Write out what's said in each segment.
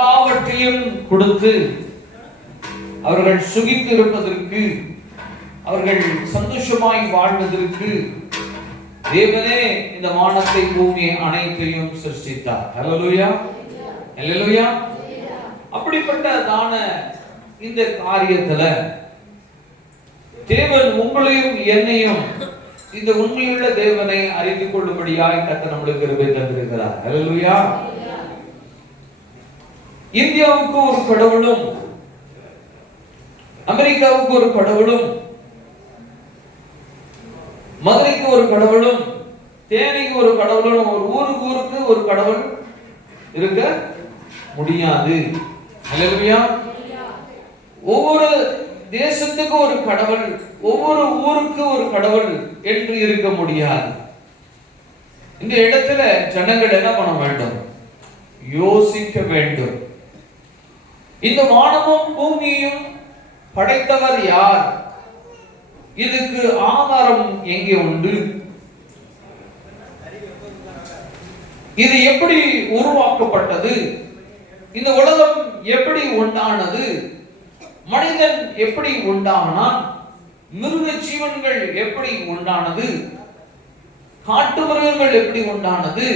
எல்லாவற்றையும் கொடுத்து அவர்கள் சுகித்து இருப்பதற்கு, அவர்கள் சந்தோஷமாய் வாழ்வதற்கு தேவனே இந்த வானத்தை பூமியை அனைத்தையும் சிருஷ்டித்தார். ஹல்லேலூயா, ஹல்லேலூயா. அப்படிப்பட்டதான இந்த காரியத்துல தேவன் உங்களையும் என்னையும் இந்த உண்மையுள்ள தேவனை அறிந்து கொள்ளும்படியாய் கர்த்தர் நம்மளுக்கு கிருபை தந்திருக்கிறார். ஹல்லேலூயா. இந்தியாவுக்கு ஒரு கடவுளும், அமெரிக்காவுக்கு ஒரு கடவுளும், மதுரைக்கு ஒரு கடவுளும், தேனிக்கு ஒரு கடவுளும், ஒரு ஊருக்கு ஒரு கடவுள் இருக்க முடியாது. ஹல்லேலூயா. ஒவ்வொரு தேசத்துக்கு ஒரு கடவுள், ஒவ்வொரு ஊருக்கு ஒரு கடவுள் என்று இருக்க முடியாது. இந்த இடத்துல ஜனங்கள் என்ன பண்ண வேண்டும்? யோசிக்க வேண்டும். இந்த வானமும் பூமியையும் படைத்தவர் யார்? இதுக்கு ஆதாரம் எங்கே உண்டு? இது எப்படி உருவாக்கப்பட்டது? இந்த உலகம் எப்படி உண்டானது? மனிதன் எப்படி உண்டானான்? மிருக ஜீவன்கள் எப்படி உண்டானது? காட்டு மிருகங்கள் எப்படி உண்டானது?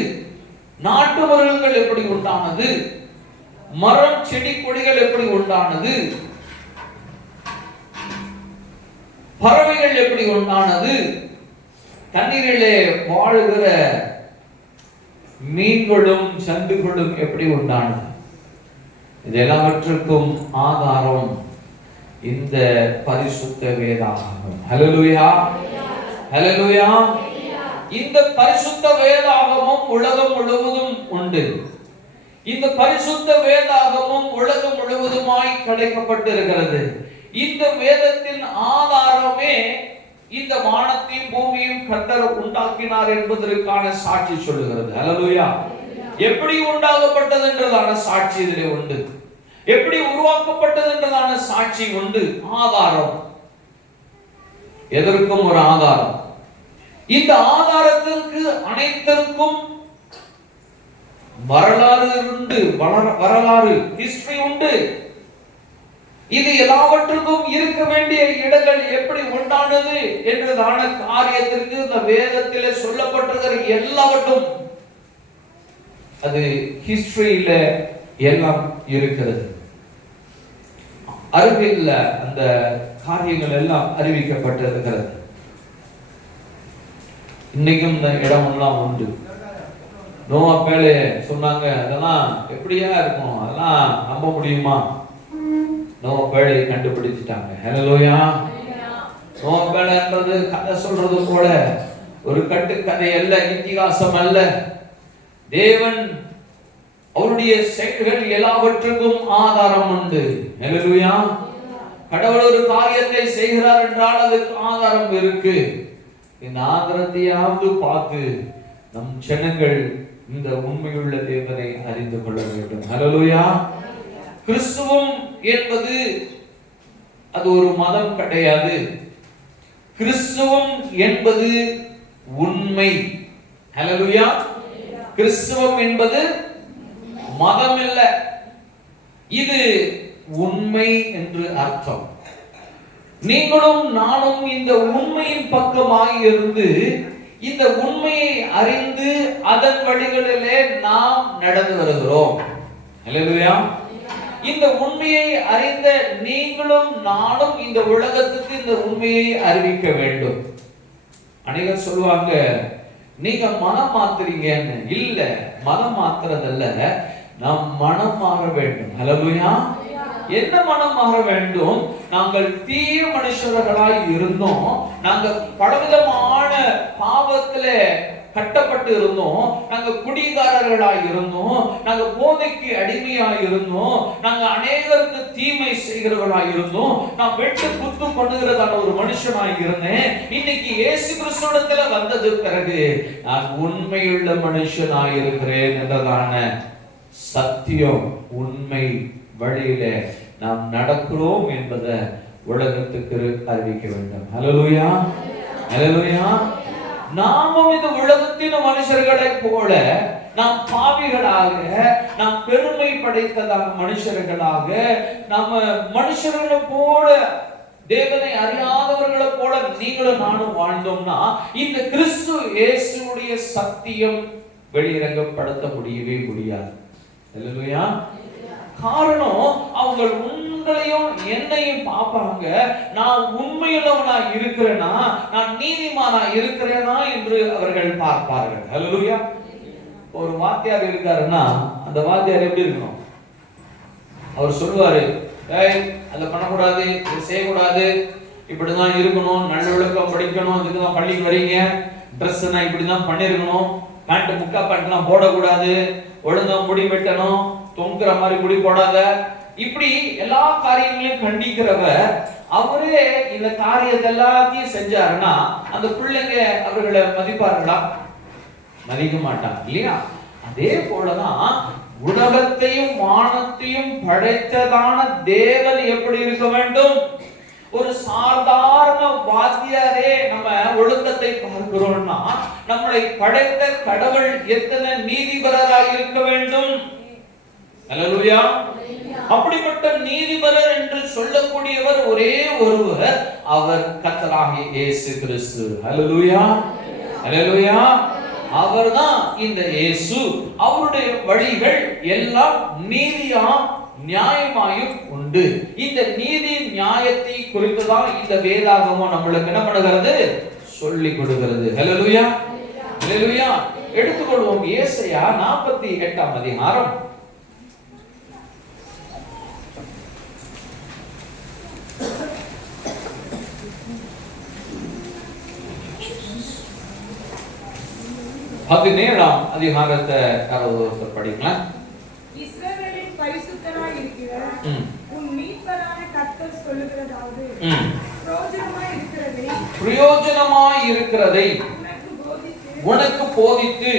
நாட்டு மிருகங்கள் எப்படி உண்டானது? மரம் செடி கொடிகள் எப்படி உண்டானது? பறவைகள் எப்படி உண்டானது? தண்ணீரிலே வாழுகிற மீன்களும் சந்துகளும் எப்படி உண்டானது? இது எல்லாவற்றுக்கும் ஆதாரம் இந்த பரிசுத்த வேதாகமம். ஹல்லேலூயா, ஹல்லேலூயா. இந்த பரிசுத்த வேதாகமம் உலகம் முழுவதும் உண்டு. இந்த பரிசுத்த வேதாகமம் உலகம் முழுவதுமாய் கிடைக்கப்பட்டிருக்கிறது. இந்த வேதத்தின் ஆதாரமே இந்த வானத்தையும் பூமியையும் கர்த்தர் உண்டாக்கினார் என்பதற்கான சாட்சி சொல்லுகிறது. ஹல்லேலூயா. எப்படி உண்டாக்கப்பட்டது என்றதான சாட்சி இதிலே உண்டு. எப்படி உருவாக்கப்பட்டது என்றதான சாட்சி உண்டு. ஆதாரம், எதற்கும் ஒரு ஆதாரம். இந்த ஆதாரத்திற்கு அனைத்திற்கும் வரலாறு உண்டு, வரலாறு ஹிஸ்டரி உண்டு. இது எல்லாவற்றுக்கும் இருக்க வேண்டிய இடங்கள் எப்படி உண்டானது என்றதான காரியத்திற்கு இந்த வேதத்திலே சொல்லப்பட்டிருக்கிற எல்லாவற்றும் அது ஹிஸ்டரியில எல்லாம் இருக்கிறது. அறிவியல்ல அந்த காரியங்கள் எல்லாம் அறிவிக்கப்பட்டிருக்கிறது. இன்னைக்கும் இந்த இடம் எல்லாம் உண்டு. நோவா பேழை சொன்னாங்க, அதெல்லாம் எப்படியா இருக்கும், அதெல்லாம் நம்ப முடியுமா? நோவா பேழையை கண்டுபிடிச்சிட்டாங்க. ஹல்லேலூயா. நோவா பேழை என்பது கதை சொல்றது போல ஒரு கட்டுக்கதை அல்ல, இதிகாசம் அல்ல. தேவன் அவருடைய செயல்கள் எல்லாவற்றுக்கும் ஆதாரம் உண்டு. ஹல்லேலூயா. கடவுள் ஒரு காரியத்தை செய்கிறார் என்றால் அதுக்கு ஆதாரம் இருக்கு. இந்த ஆதாரத்தையாவது பார்த்து நம் ஜனங்கள் இந்த உண்மையுள்ள தேவனை அறிந்து கொள்ள வேண்டும். ஹல்லேலூயா. கிறிஸ்துவம் என்பது அது ஒரு மதம் கிடையாது. கிறிஸ்துவம் என்பது உண்மை. ஹல்லேலூயா. கிறிஸ்துவம் என்பது மதம் இல்ல, இது உண்மை என்று அர்த்தம். நீங்களும் நானும் இந்த உண்மையின் பக்கமாக இருந்து இந்த உண்மையை அறிந்து அதன் வழிகளிலே நாம் நடந்து வருகிறோம். ஹல்லேலூயா. இந்த உண்மையை அறிந்த நீங்களும் நானும் இந்த உலகத்துக்கு இந்த உண்மையை அறிவிக்க வேண்டும். அநேகர் சொல்லுவாங்க, நீங்க மனம் மாத்துறீங்கன்னு. இல்ல, மனம் மாத்துறதல்ல, நாம் மனம் மாற வேண்டும். ஹல்லேலூயா. என்ன மனம் மாற வேண்டும்? நாங்கள் தீய மனுஷர்களாய் இருந்தோம், நாங்கள் பலவிதமான பாவத்திலே கட்டப்பட்டு இருந்தோம், நாங்க குடிகாரர்களாய் இருந்தோம், நாங்க போதைக்கு அடிமையாய் இருந்தோம், நாங்க அநேகருக்கு தீமை செய்கிறவர்களாய் இருந்தோம், நான் வெட்டு குத்து பண்ணுகிறதான ஒரு மனுஷனாய் இருந்தேன். இன்னைக்கு இயேசு கிறிஸ்துவிடத்துல வந்தது பிறகு நான் உண்மையுள்ள மனுஷனாய் இருக்கிறேன் என்றதான சத்தியம், உண்மை வழியில நாம் நடக்கிறோம் என்பதை உலகத்துக்கு அறிவிக்க வேண்டும். ஹல்லேலூயா, ஹல்லேலூயா. நாமும் இந்த உலகத்தின் மனுஷர்களை போல நாம் பாவிகளாக, நாம் பெருமை படைத்ததாக மனுஷர்களாக, நம்ம மனுஷர்களை போல தேவனை அறியாதவர்களை போல நீங்களும் நானும் வாழ்ந்தோம்னா இந்த கிறிஸ்து இயேசுடைய சத்தியம் வெளியிறங்கப்படுத்த முடியவே முடியாது. அல்லேலூயா. காரணம், அவங்க உங்களையும் என்னையும் பார்ப்பாங்க. நான் உண்மையுள்ளவனா இருக்கிறேனா, நான் நீதிமானா இருக்கிறேனா என்று அவர்கள் பார்ப்பார்கள். அல்லேலூயா. ஒரு வாத்தியார் இருக்காருன்னா அந்த வாத்தியார் எப்படி இருக்கணும்? அவர் சொல்லுவாரு, அதை பண்ணக்கூடாது, இதை செய்யக்கூடாது, இப்படிதான் இருக்கணும், நல்ல ஒழுக்கம் படிக்கணும், இதுக்குதான் பள்ளிக்கு வரீங்க, ட்ரெஸ்னா இப்படிதான் பண்ணிருக்கணும், பேண்ட் முக்கா பேண்ட்லாம் போடக்கூடாது, ஒழுங்கா முடி வெட்டணும், தொங்குற மாதிரி முடி போடாத, இப்படி எல்லா காரியங்களையும் கண்டிக்கிறவர் அவரே இந்த காரியத்தை எல்லாத்தையும் செஞ்சாருன்னா அந்த பிள்ளைங்க அவர்களை மதிப்பார்களா? மதிக்க மாட்டாங்க இல்லையா? அதே போலதான் உலகத்தையும் வானத்தையும் படைத்ததான தேவன் எப்படி இருக்க வேண்டும்? ஒரு சாதாரண வாத்தியாரே நம்ம ஒழுக்கத்தை பார்க்கிறோம்னா நம்மளை படைத்த கடவுள் எத்தனை நீதிபரராக இருக்க வேண்டும்? அல்லேலூயா. அப்படிப்பட்ட நீதிபரர் என்று சொல்லக்கூடியவர் ஒரே ஒருவர், அவர் கர்த்தராகிய இயேசு கிறிஸ்து. அல்லேலூயா, அல்லேலூயா. அவர்தான் இந்த இயேசு. அவருடைய வழிகள் எல்லாம் நீதியாம் நியாயமாயும் உண்டு. இந்த நீதி நியாயத்தை குறித்துதான் இந்த வேதாகமம் நம்மளுக்கு என்ன பண்ணுகிறது? சொல்லி கொடுக்கிறது. ஹல்லேலூயா, ஹல்லேலூயா. எடுத்துக்கொள்வோம் ஏசாயா 48ஆம் அதிகாரம். பதினேழாம் அதிகாரத்தை படிக்கலாம். இஸ்ரவேலின் பரிசுத்தராய் இருக்கிற உன் மீட்பரான கர்த்தர் சொல்லுகிறதாவது, பிரயோஜனமாய் இருக்கிறதை உனக்கு போதித்து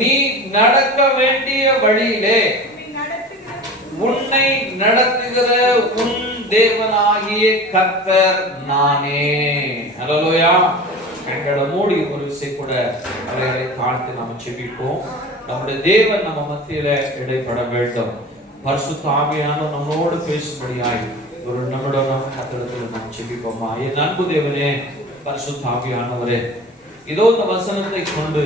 நீ நடக்க வேண்டிய வழியிலே உன்னை நடத்துகிற உன் தேவனாகிய கர்த்தர் நானே. ஹல்லேலூயா. எங்களை மூடி ஒரு விசை கூட அவைகளை தாழ்த்தி நாம் செபிப்போம். நம்முடைய தேவன் நம்ம மத்தியில இடைப்பட வேண்டும். பரிசுத்த ஆவியானவர் நம்மோடு பேசும்படியாய் ஒரு நம்முடைய கர்த்தரிடத்தில் நாம் செபிப்போமா. என் அன்பு தேவனே, பரிசுத்த ஆவியானவரே, இதோ இந்த வசனத்தை கொண்டு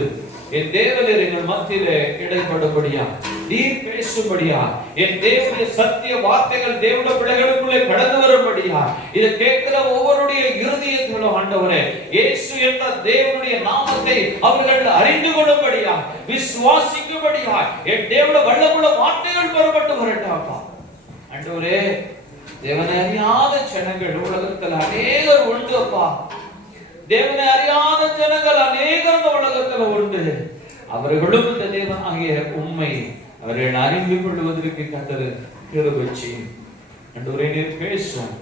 என் தேவனே எங்கள் மத்தியில இடைப்படும்படியா, நீர் பேசும்படியா, என் தேவனுடைய சத்திய வார்த்தைகள் தேவனுடைய பிள்ளைகளுக்குள்ளே கடந்து வரும்படியா, இதை கேட்கிற ஒவ்வொருடைய இருதயத்திலும் ஆண்டவரே இயேசு என்ற தேவனுடைய நாமத்தை அவர்கள் அறிந்து கொள்ளும்படியா, விசுவாசிக்கும்படியா என் தேவனுடைய வல்லமுள்ள வார்த்தைகள் பெறப்பட்டு வரட்டாப்பா. ஆண்டவரே, தேவனை அறியாத ஜனங்கள் உலகத்தில் அநேகர் உண்டு அப்பா. தேவனை அறியாத ஜனங்கள் அநேகர் இந்த உலகத்தில் உண்டு. அவர்களும் இந்த தேவன் ஆகிய உண்மை அவர்கள் அறிந்து கொள்வதற்கு கர்த்தர் கிருபை செய்யும். ஆண்டவரே, நீர் பேசும்,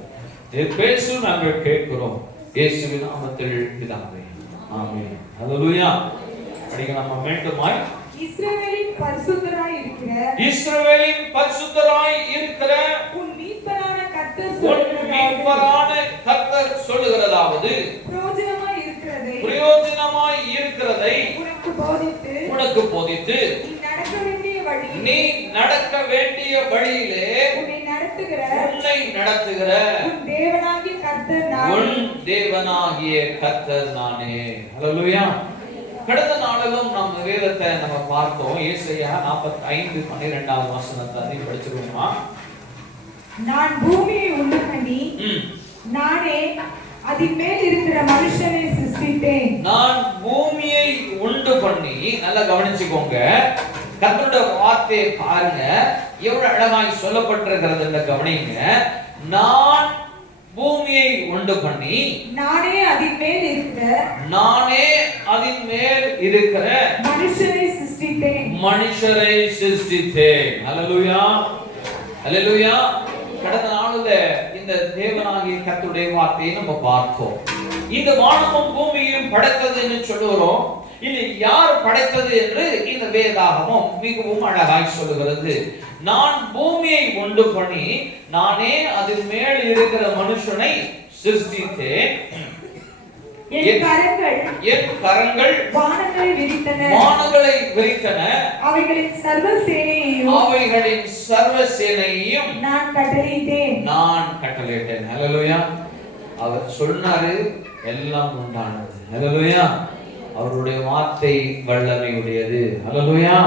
நீர் பேசும், நாங்கள் கேட்கிறோம். இயேசுவின் நாமத்தில் பிதாவே, ஆமென். ஹல்லேலூயா. படிக்கலாம் மீண்டுமாய். இஸ்ரவேலின் பரிசுத்தராய் இருக்கிற உன் மீட்பரான கர்த்தர் சொல்லுகிறதாவது, பிரயோஜனமாய் இருக்கிறதை உனக்கு போதித்து நீ நடக்க வேண்டிய வழியிலே உன்னை நடத்துகிற உன் தேவனாகிய கர்த்தர் நானே. ஹல்லேலூயா. கடந்த நாளிலும் நாம் வேதத்தை நம்ம பார்த்தோம். ஏசாயா 45:12 வசனத்தை அதை படிச்சிருவோமா? நான் பூமியை உண்டு பண்ணி நானே அதின் மேல் இருக்கிற மனுஷனை சிருஷ்டித்தேன். நான் பூமியை உண்டு பண்ணி, நல்லா கவனிச்சுக்கோங்க, கர்த்தருடைய வார்த்தையை பாருங்க, எவ்வளவு அழகாய் சொல்லப்பட்டிருக்கிறது. கவனிங்க. நான் பூமியை உண்டு பண்ணி நானே அதின் மேல் இருக்கிற மனுஷரை சிருஷ்டித்தேன். ஹல்லேலூயா, ஹல்லேலூயா. கடந்த நாளில இந்த தேவனாகிய கர்த்தருடைய வார்த்தையை நம்ம பார்த்தோம். இந்த வானமும் பூமியையும் படைத்தது என்று சொல்லுகிறோம். இது யார் படைத்தது என்று இந்த வேதாகமம் மிகவும் அழகாய் சொல்லுகிறது. நான் பூமியை உண்டு பண்ணி நானே அதன் மேல் இருக்கிற மனுஷனை சிருஷ்டித்தேன். என் கரங்கள் வானங்களை விரித்தன, அவைகளின் சர்வ சேனையையும் நான் கட்டளையிட்டேன். ஹல்லேலூயா. அவர் சொன்னாரு, எல்லாம் உண்டானது. ஹல்லேலூயா. அவருடைய வார்த்தை வல்லமை உடையது. ஹல்லேலூயா.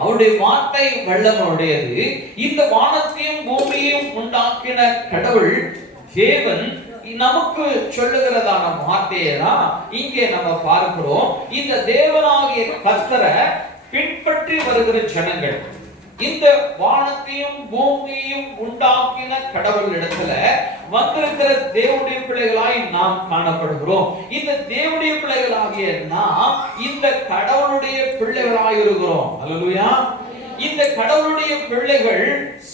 அவருடைய வார்த்தை வல்லமை உடையது. இந்த வானத்தையும் பூமியையும் உண்டாக்கின கடவுள் தேவன் நமக்கு சொல்லுகிறதான வார்த்தையை தான் இங்கே நம்ம பார்க்கிறோம். இந்த தேவனாகிய கர்த்தரை பின்பற்றி வருகிற ஜனங்கள் இந்த வானத்தையும் பூமியையும் உண்டாக்கின கடவுள் இடத்துல வந்திருக்கிற தேவனுடைய பிள்ளைகளாய் நாம் காணப்படுகிறோம். இந்த தேவனுடைய பிள்ளைகளாகிய நாம் இந்த கடவுளுடைய பிள்ளைகளாய் இருக்கிறோம். அல்லேலூயா. இந்த கடவுளுடைய பிள்ளைகள்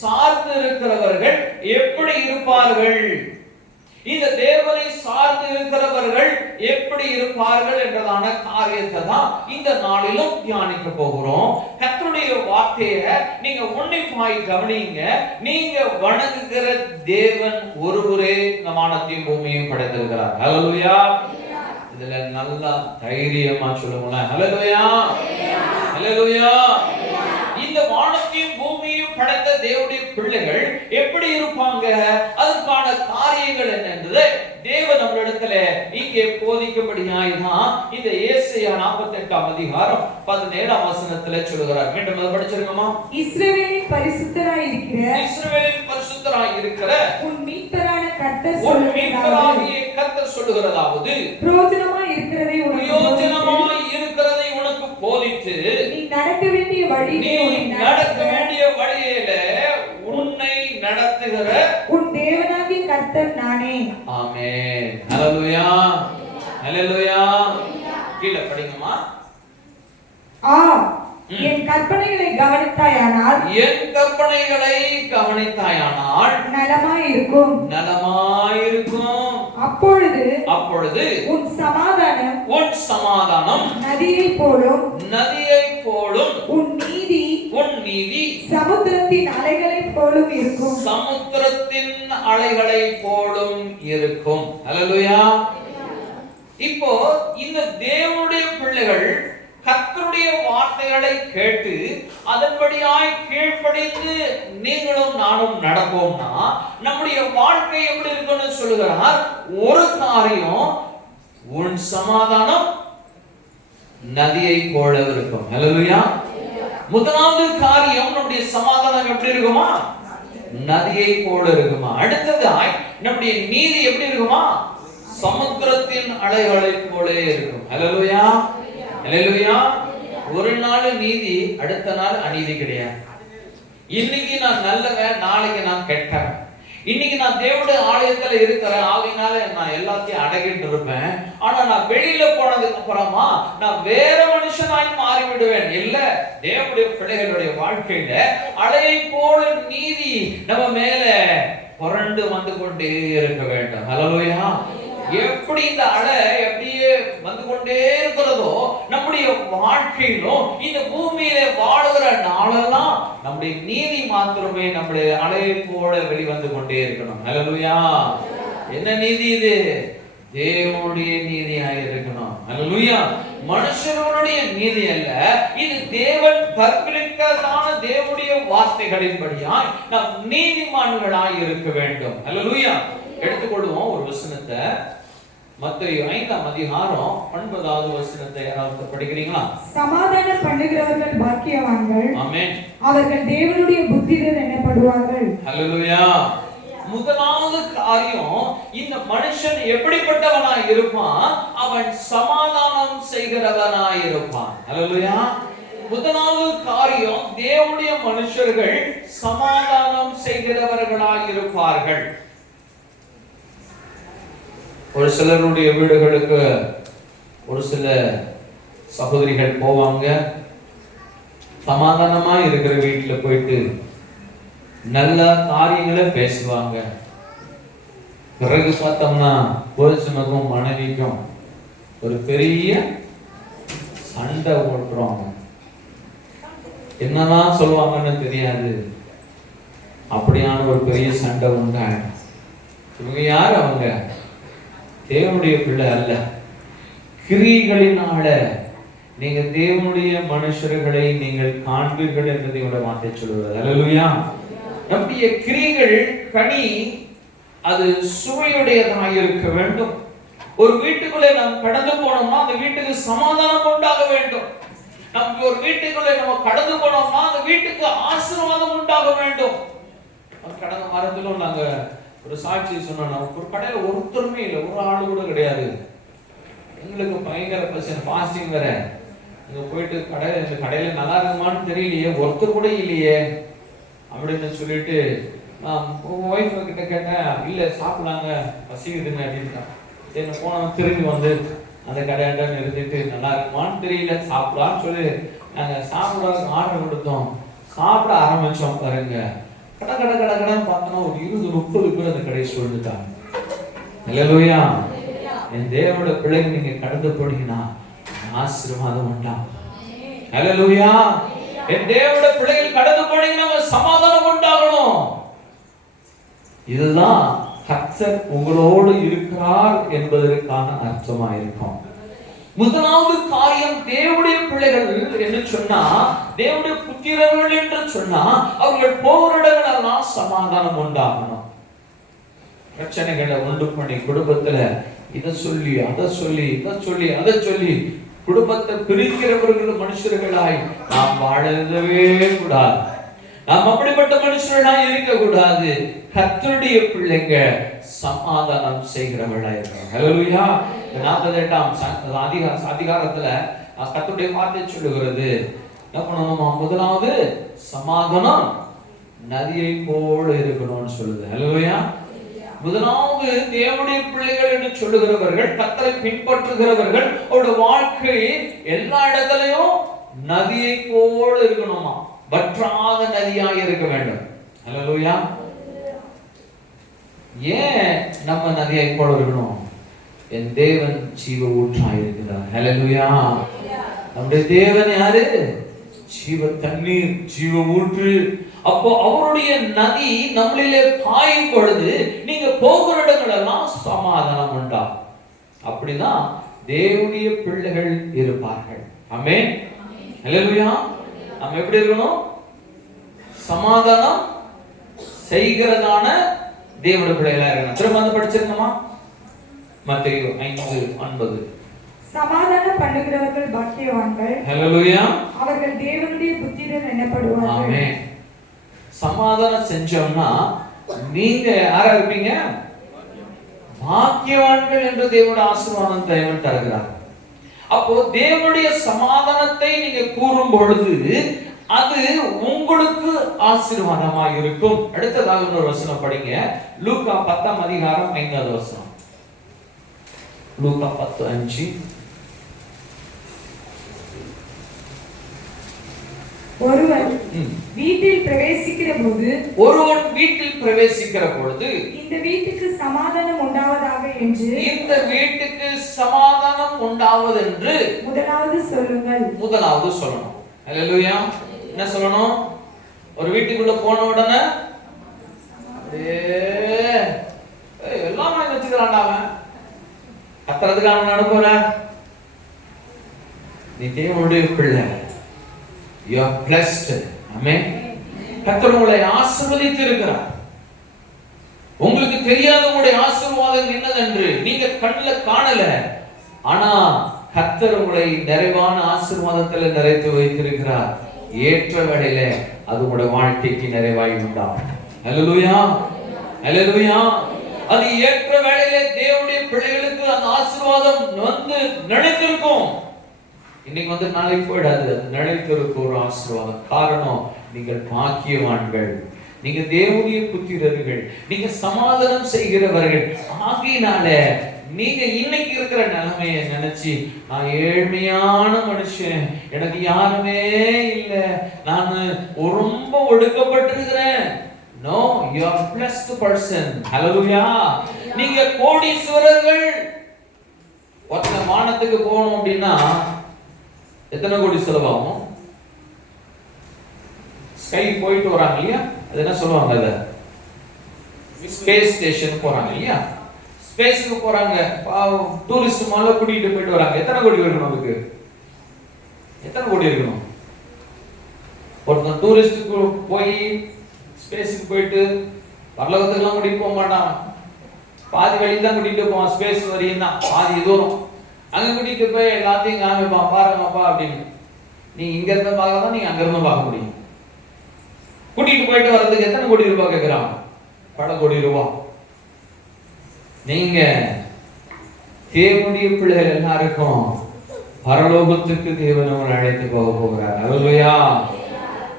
சார்ந்து இருக்கிறவர்கள் எப்படி இருப்பார்கள், இந்த தேவனை சார்ந்து இருக்கிறவர்கள் எப்படி இருப்பார்கள் என்றதான காரியத்தை தான் இந்த நாளிலும் தியானிக்க போகிறோம். கர்த்தருடைய வார்த்தையை நீங்க உன்னிப்பாய் கவனிங்க. நீங்க வணங்குகிற தேவன் ஒருவரே இந்த வானத்தையும் பூமியையும் படைத்திருக்கிறார். ஹல்லேலூயா. இதுல நல்லா தைரியமா சொல்லுங்களேன். ஹல்லேலூயா. ஹல்லேலூயா. இந்த வானத்தையும் பூமியையும் படைத்த தேவனுடைய பிள்ளைகள் எப்படி இருப்பாங்க, அதற்கான காரியங்கள் என்ன என்பது தேவன் நம்மளிடத்துல இங்கே போதிக்கும்படியாய்தான் இந்த ஏசாயா 48ஆம் அதிகாரம் 17ஆம் வசனத்துல சொல்கிறார். மீண்டும் அதை படிச்சிருக்கோமா? இஸ்ரவேலின் பரிசுத்தராய் இருக்கிற உன் மீட்பரான கர்த்தர் சொல்லுகிறதாவது, பிரயோஜனமாய் இருக்கிறதை உனக்கு போதித்து நீ நடக்க வேண்டிய வழியில உன்னை நடத்துகிற உன் தேவனாகிய கர்த்தர் நானே. ஆமென். ஹல்லேலூயா. ஹல்லேலூயா. கீழே படிங்கம்மா. என் கற்பனைகளை கவனித்தாயானால் நலமாயிருக்கும். அப்பொழுது உன் சமாதானம் நதியை போலும் உன் நீதி சமுத்திரத்தின் அலைகளை போலும் இருக்கும். ஹல்லேலூயா. இப்போ இந்த தேவனுடைய பிள்ளைகள் கர்த்தருடைய வார்த்தைகளை கேட்டு அதன்படியாய் கீழ்ப்படிந்து நீங்களும் நானும் நடப்போம்னா நம்முடைய வாழ்க்கை எப்படி இருக்கும்னு சொல்லுகிறார். ஒரு காரியம், உன் சமாதானம் நதியை போல இருக்கும். ஹல்லேலூயா. முதலாவது காரியம், நம்முடைய சமாதானம் எப்படி இருக்குமா? நதியை போல இருக்குமா? அடுத்ததாய் நம்முடைய நீதி எப்படி இருக்குமா? சமுத்திரத்தின் அலைகளை போலே இருக்கும். ஹல்லேலூயா. ஹல்லேலூயா. ஒரு நாள் நீதி, அடுத்த நாள் அநீதி கிடையாது. இன்னைக்கு நான் நல்லவன், நாளைக்கு நான் கெட்டவன். இன்னைக்கு நான் தேவனுடைய ஆலயத்துல இருக்கிறேன், ஆகையினால நான் எல்லாத்தையும் அடக்கிட்டு இருப்பேன். ஆனா நான் வெளியில போனதுக்கு அப்புறமா நான் வேற மனுஷனாய் மாறி விடுவேன். இல்ல, தேவனுடைய பிள்ளைகளுடைய வாழ்க்கையில அலையை போல நீதி நம்ம மேல புரண்டு வந்து கொண்டே இருக்க வேண்டும். ஹல்லேலூயா. எப்படி இந்த அலை எப்படியே வந்து கொண்டே இருக்கிறதோ நம்முடைய வாழ்க்கையிலும் இந்த பூமியில வாழுகிற நாளெல்லாம் நம்முடைய நீதி மாத்திரமே நம்முடைய அலையை போல வெளிவந்து கொண்டே இருக்கணும். ஹல்லேலூயா. என்ன நீதி இது? தேவனுடைய நீதியாக இருக்கணும். ஹல்லேலூயா. மனுஷனுடைய நீதி அல்ல, இது தேவன் கற்பிக்கிறதான தேவனுடைய வார்த்தைகளின்படியாய் நாம் நீதிமான்களாய் இருக்க வேண்டும். ஹல்லேலூயா. எடுத்துக்கொள்வோம் ஒரு வசனத்தை. மத்தேயு 5ஆம் அதிகாரம் 9வது வசனத்தை யாராவது படிக்கிறீங்களா? சமாதானம் பண்ணுகிறவர்கள் பாக்கியவான்கள். ஆமென். அவர்கள் தேவனுடைய புத்திரர் எனப்படுவார்கள். ஹல்லேலூயா. முதலாவது காரியம், இந்த மனுஷன் எப்படிப்பட்டவனாய் இருப்பான்? அவன் சமாதானம் செய்கிறவனாய் இருப்பான். ஹல்லேலூயா. முதலாவது காரியம், தேவனுடைய மனுஷர்கள் சமாதானம் செய்கிறவர்களாய் இருப்பார்கள். ஒரு சிலருடைய வீடுகளுக்கு ஒரு சில சகோதரிகள் போவாங்க, சமாதானமா இருக்கிற வீட்டுல போயிட்டு நல்ல காரியங்களை பேசுவாங்க. பிறகு பார்த்தோம்னா புருஷனுக்கும் மனைவிக்கும் ஒரு பெரிய சண்டை ஓட்டுறாங்க. என்னதான் சொல்லுவாங்கன்னு தெரியாது, அப்படியான ஒரு பெரிய சண்டை உண்டாயிடும். இவங்க யார்? அவங்க தேவனுடைய பிள்ளை அல்ல. கிரியைகளினால நீங்க தேவனுடைய மனுஷர்களை நீங்கள் காண்பீர்கள் என்று தேவனுடைய வார்த்தை சொல்கிறது. அல்லேலூயா. நம்முடைய கிரியைகள் கனி அது சுவையுடையதாக இருக்க வேண்டும். ஒரு வீட்டுக்குள்ளே நாம் கடந்து போனோம்னா அந்த வீட்டுக்கு சமாதானம் உண்டாக வேண்டும். நம்ம ஒரு வீட்டுக்குள்ளே நம்ம கடந்து போனோம்னா அந்த வீட்டுக்கு ஆசீர்வாதம் உண்டாக வேண்டும். கடந்த வாரத்திலும் நாங்க ஒரு சாட்சி சொன்னோம். ஒரு கடையில ஒருத்தருமே இல்லை, ஒரு ஆளு கூட கிடையாது. எங்களுக்கு பயங்கர பிரச்சனை, ஃபாஸ்டிங் வேற. அங்க போயிட்டு கடையில நல்லா இருக்குமான்னு தெரியலையே, ஒருத்தர் கூட இல்லையே அப்படின்னு சொல்லிட்டு ஒய்ஃப் கிட்ட கேட்டேன். இல்ல சாப்பிடலாங்க, பசிக்குதுங்க அப்படின்ட்டான். சரி போனோம், திரும்பி வந்து அந்த கடையாண்ட நிறுத்திட்டு நல்லா இருக்குமான்னு தெரியல, சாப்பிடலான்னு சொல்லி நாங்க சாப்பிட ஆர்டர் கொடுத்தோம். சாப்பிட ஆரம்பிச்சோம் பாருங்க, கடைன்னு பார்த்தோம்னா ஒரு 20-30 பேர் அந்த கடையை சொல்லிட்டாங்க. அல்லேலூயா. என் தேவனோட பிள்ளைங்க நீங்க கடந்து போனீங்கன்னா ஆசீர்வாதம் உண்டாகும். அல்லேலூயா. என் தேவனோட பிள்ளைகள் கடந்து போனீங்கன்னா சமாதானம் உண்டாகணும். இதுதான் கர்த்தர் உங்களோடு இருக்கிறார் என்பதற்கான அர்த்தமா இருக்கும். முதலாவது காரியம், தேவனுடைய பிள்ளைகள் என்று சொன்னா, தேவனுடைய புத்திரர்கள் என்று சொன்னா, அவர்கள் போகிற இடங்களெல்லாம் சமாதானம் உண்டாகணும். பிரச்சனைகளை உண்டு பண்ணி குடும்பத்துல இதை சொல்லி அதை சொல்லி அதை சொல்லி குடும்பத்தை பிரிக்கிறவர்கள் மனுஷர்களாய் நாம் வாழவே கூடாது. நாம் அப்படிப்பட்ட மனுஷர்களாய் இருக்க கூடாது. கர்த்தருடைய பிள்ளைங்க சமாதானம் செய்கிறவர்களா இருக்கிறாங்க. ஹல்லேலூயா. 48ஆம் அதிகாரத்துல கர்த்தருடைய வார்த்தை சொல்லுகிறது, என்ன பண்ணணுமா? முதலாவது சமாதானம் நதியை போல இருக்கணும்னு சொல்லுது. ஹல்லேலூயா. முதலாவது தேவனுடைய பிள்ளைகள் என்று சொல்லுகிறவர்கள், கர்த்தரை பின்பற்றுகிறவர்கள், அவருடைய வாழ்க்கை எல்லா இடத்திலையும் நதியை போல இருக்கணுமா, வற்றாத நதியாக இருக்க வேண்டும். ஹல்லேலூயா. ஏன் நம்ம நதியை போல இருக்கணும்? என் தேவன் ஜீவ ஊற்றாய் இருக்கிறார். ஹல்லேலூயா. நம்முடைய தேவன் யாரு? ஜீவ தண்ணீர், ஜீவ ஊற்று. அப்போ அவருடைய நதி நம்மளிலே பாயும் பொழுது நீங்க போகிற இடங்கள் எல்லாம் சமாதானம் உண்டாகும். அப்படிதான் தேவனுடைய பிள்ளைகள் இருப்பார்கள். ஆமென். ஹல்லேலூயா. நம்ம எப்படி இருக்கணும்? சமாதானம் செய்கிறதான தேவனுடைய பிள்ளைகளா இருக்கணும். திரும்ப வந்து படிச்சிருக்கோமா? மத்தேயு 5:9. சமாதானம் பண்ணுகிறவர்கள் பாக்கியவான்கள். ஹல்லேலூயா. அவர்கள் தேவனுடைய புத்திரர் எனப்படுவார்கள். ஆமென். சமாதானம் செஞ்சோம்னா நீங்க யாரா இருப்பீங்க? பாக்கியவான்கள் என்று தேவனுடைய ஆசீர்வாதம் தேவன் தருகிறார். அப்போ தேவனுடைய சமாதானத்தை நீங்க கூறும் பொழுது அது உங்களுக்கு ஆசீர்வாதமாக இருக்கும். அடுத்ததாக இன்னொரு வசனம் படிங்க. லூக்கா 10ஆம் அதிகாரம் 5வது வசனம். லூக்கா 10:5. ஒருவன் வீட்டில் பிரவேசிக்கிற பொழுது இந்த வீட்டுக்கு சமாதானம் உண்டாவதாக என்று முதலாவது சொல்லணும். அல்லேலூயா. என்ன சொல்லணும்? ஒரு வீட்டுக்குள்ள போன உடனே எல்லாம் வாங்கி வச்சுக்கிறான்டா அவன், கத்துறதுக்கு அவன் அனுப்புற. நீ தேவனுடைய பிள்ளை, you are blessed. ஆமென். கர்த்தர் உங்களை ஆசீர்வதித்து இருக்கிறார். உங்களுக்கு தெரியாத உங்களுடைய ஆசீர்வாதம் என்னதென்று நீங்க கண்ணுல காணல, ஆனா கர்த்தர் உங்களை நிறைவான ஆசீர்வாதத்துல நிறைத்து வைத்திருக்கிறார். ஏற்ற வேளையில அது உங்களுடைய வாழ்க்கைக்கு நிறைவாய் உண்டாகும். அல்லேலூயா. அல்லேலூயா. அது ஏற்ற வேளையில தேவனுடைய பிள்ளைகளுக்கு அந்த ஆசீர்வாதம் வந்து நிலைத்திருக்கும். இன்னைக்கு வந்து நாளைக்கு போயிடாது, அது நிலைத்திருக்கும் ஒரு ஆசீர்வாதம். காரணம், நீங்கள் பாக்கியவான்கள், நீங்க தேவனுடைய புத்திரர்கள், நீங்க சமாதானம் செய்கிறவர்கள். ஆகையினால நீங்க இன்னைக்கு இருக்கிற நிலைமையை நினைச்சு, நான் ஏழ்மையான மனுஷன், எனக்கு யாருமே இல்லை, நான் ரொம்ப ஒடுக்கப்பட்டிருக்கிறேன். No, you are a blessed person. Hallelujah. நீங்க கோடீஸ்வரர்கள். ஒருத்த வானத்துக்கு போகணும் அப்படின்னா எத்தனை கோடி செலவாகும்? ஸ்கை போயிட்டு வராங்க இல்லையா, அது என்ன சொல்லுவாங்க, அத ஸ்பேஸ் ஸ்டேஷன் போறாங்க இல்லையா, ஸ்பேஸ்க்கு போறாங்க, டூரிஸ்ட் மால்ல கூட்டிட்டு போயிட்டு வராங்க. எத்தனை கோடி இருக்கணும் அதுக்கு? எத்தனை கோடி இருக்கணும்? ஒருத்தன் டூரிஸ்டுக்கு போய் ஸ்பேஸ்க்கு போயிட்டு பரலோகத்துக்குலாம் கூட்டிட்டு போக மாட்டான். பாதி வழி தான் கூட்டிட்டு போவான், ஸ்பேஸ் வரையும் தான், பாதி தூரம். அங்க கூட்டிட்டு போய் எல்லாத்தையும் காமிப்பான், பாருங்கப்பா அப்படின்னு. நீங்க இங்க இருந்து பார்க்கலாம், நீங்க அங்க இருந்து பார்க்க முடியும். கூட்டிட்டு போயிட்டு வர்றதுக்கு எத்தனை கோடி ரூபாய் கேட்கிறான்? பல கோடி ரூபாய். நீங்க தேவனுடைய பிள்ளைகள் எல்லாருக்கும் பரலோகத்துக்கு தேவன் அவரை அழைத்து போக போகிறார். ஹல்லேலூயா.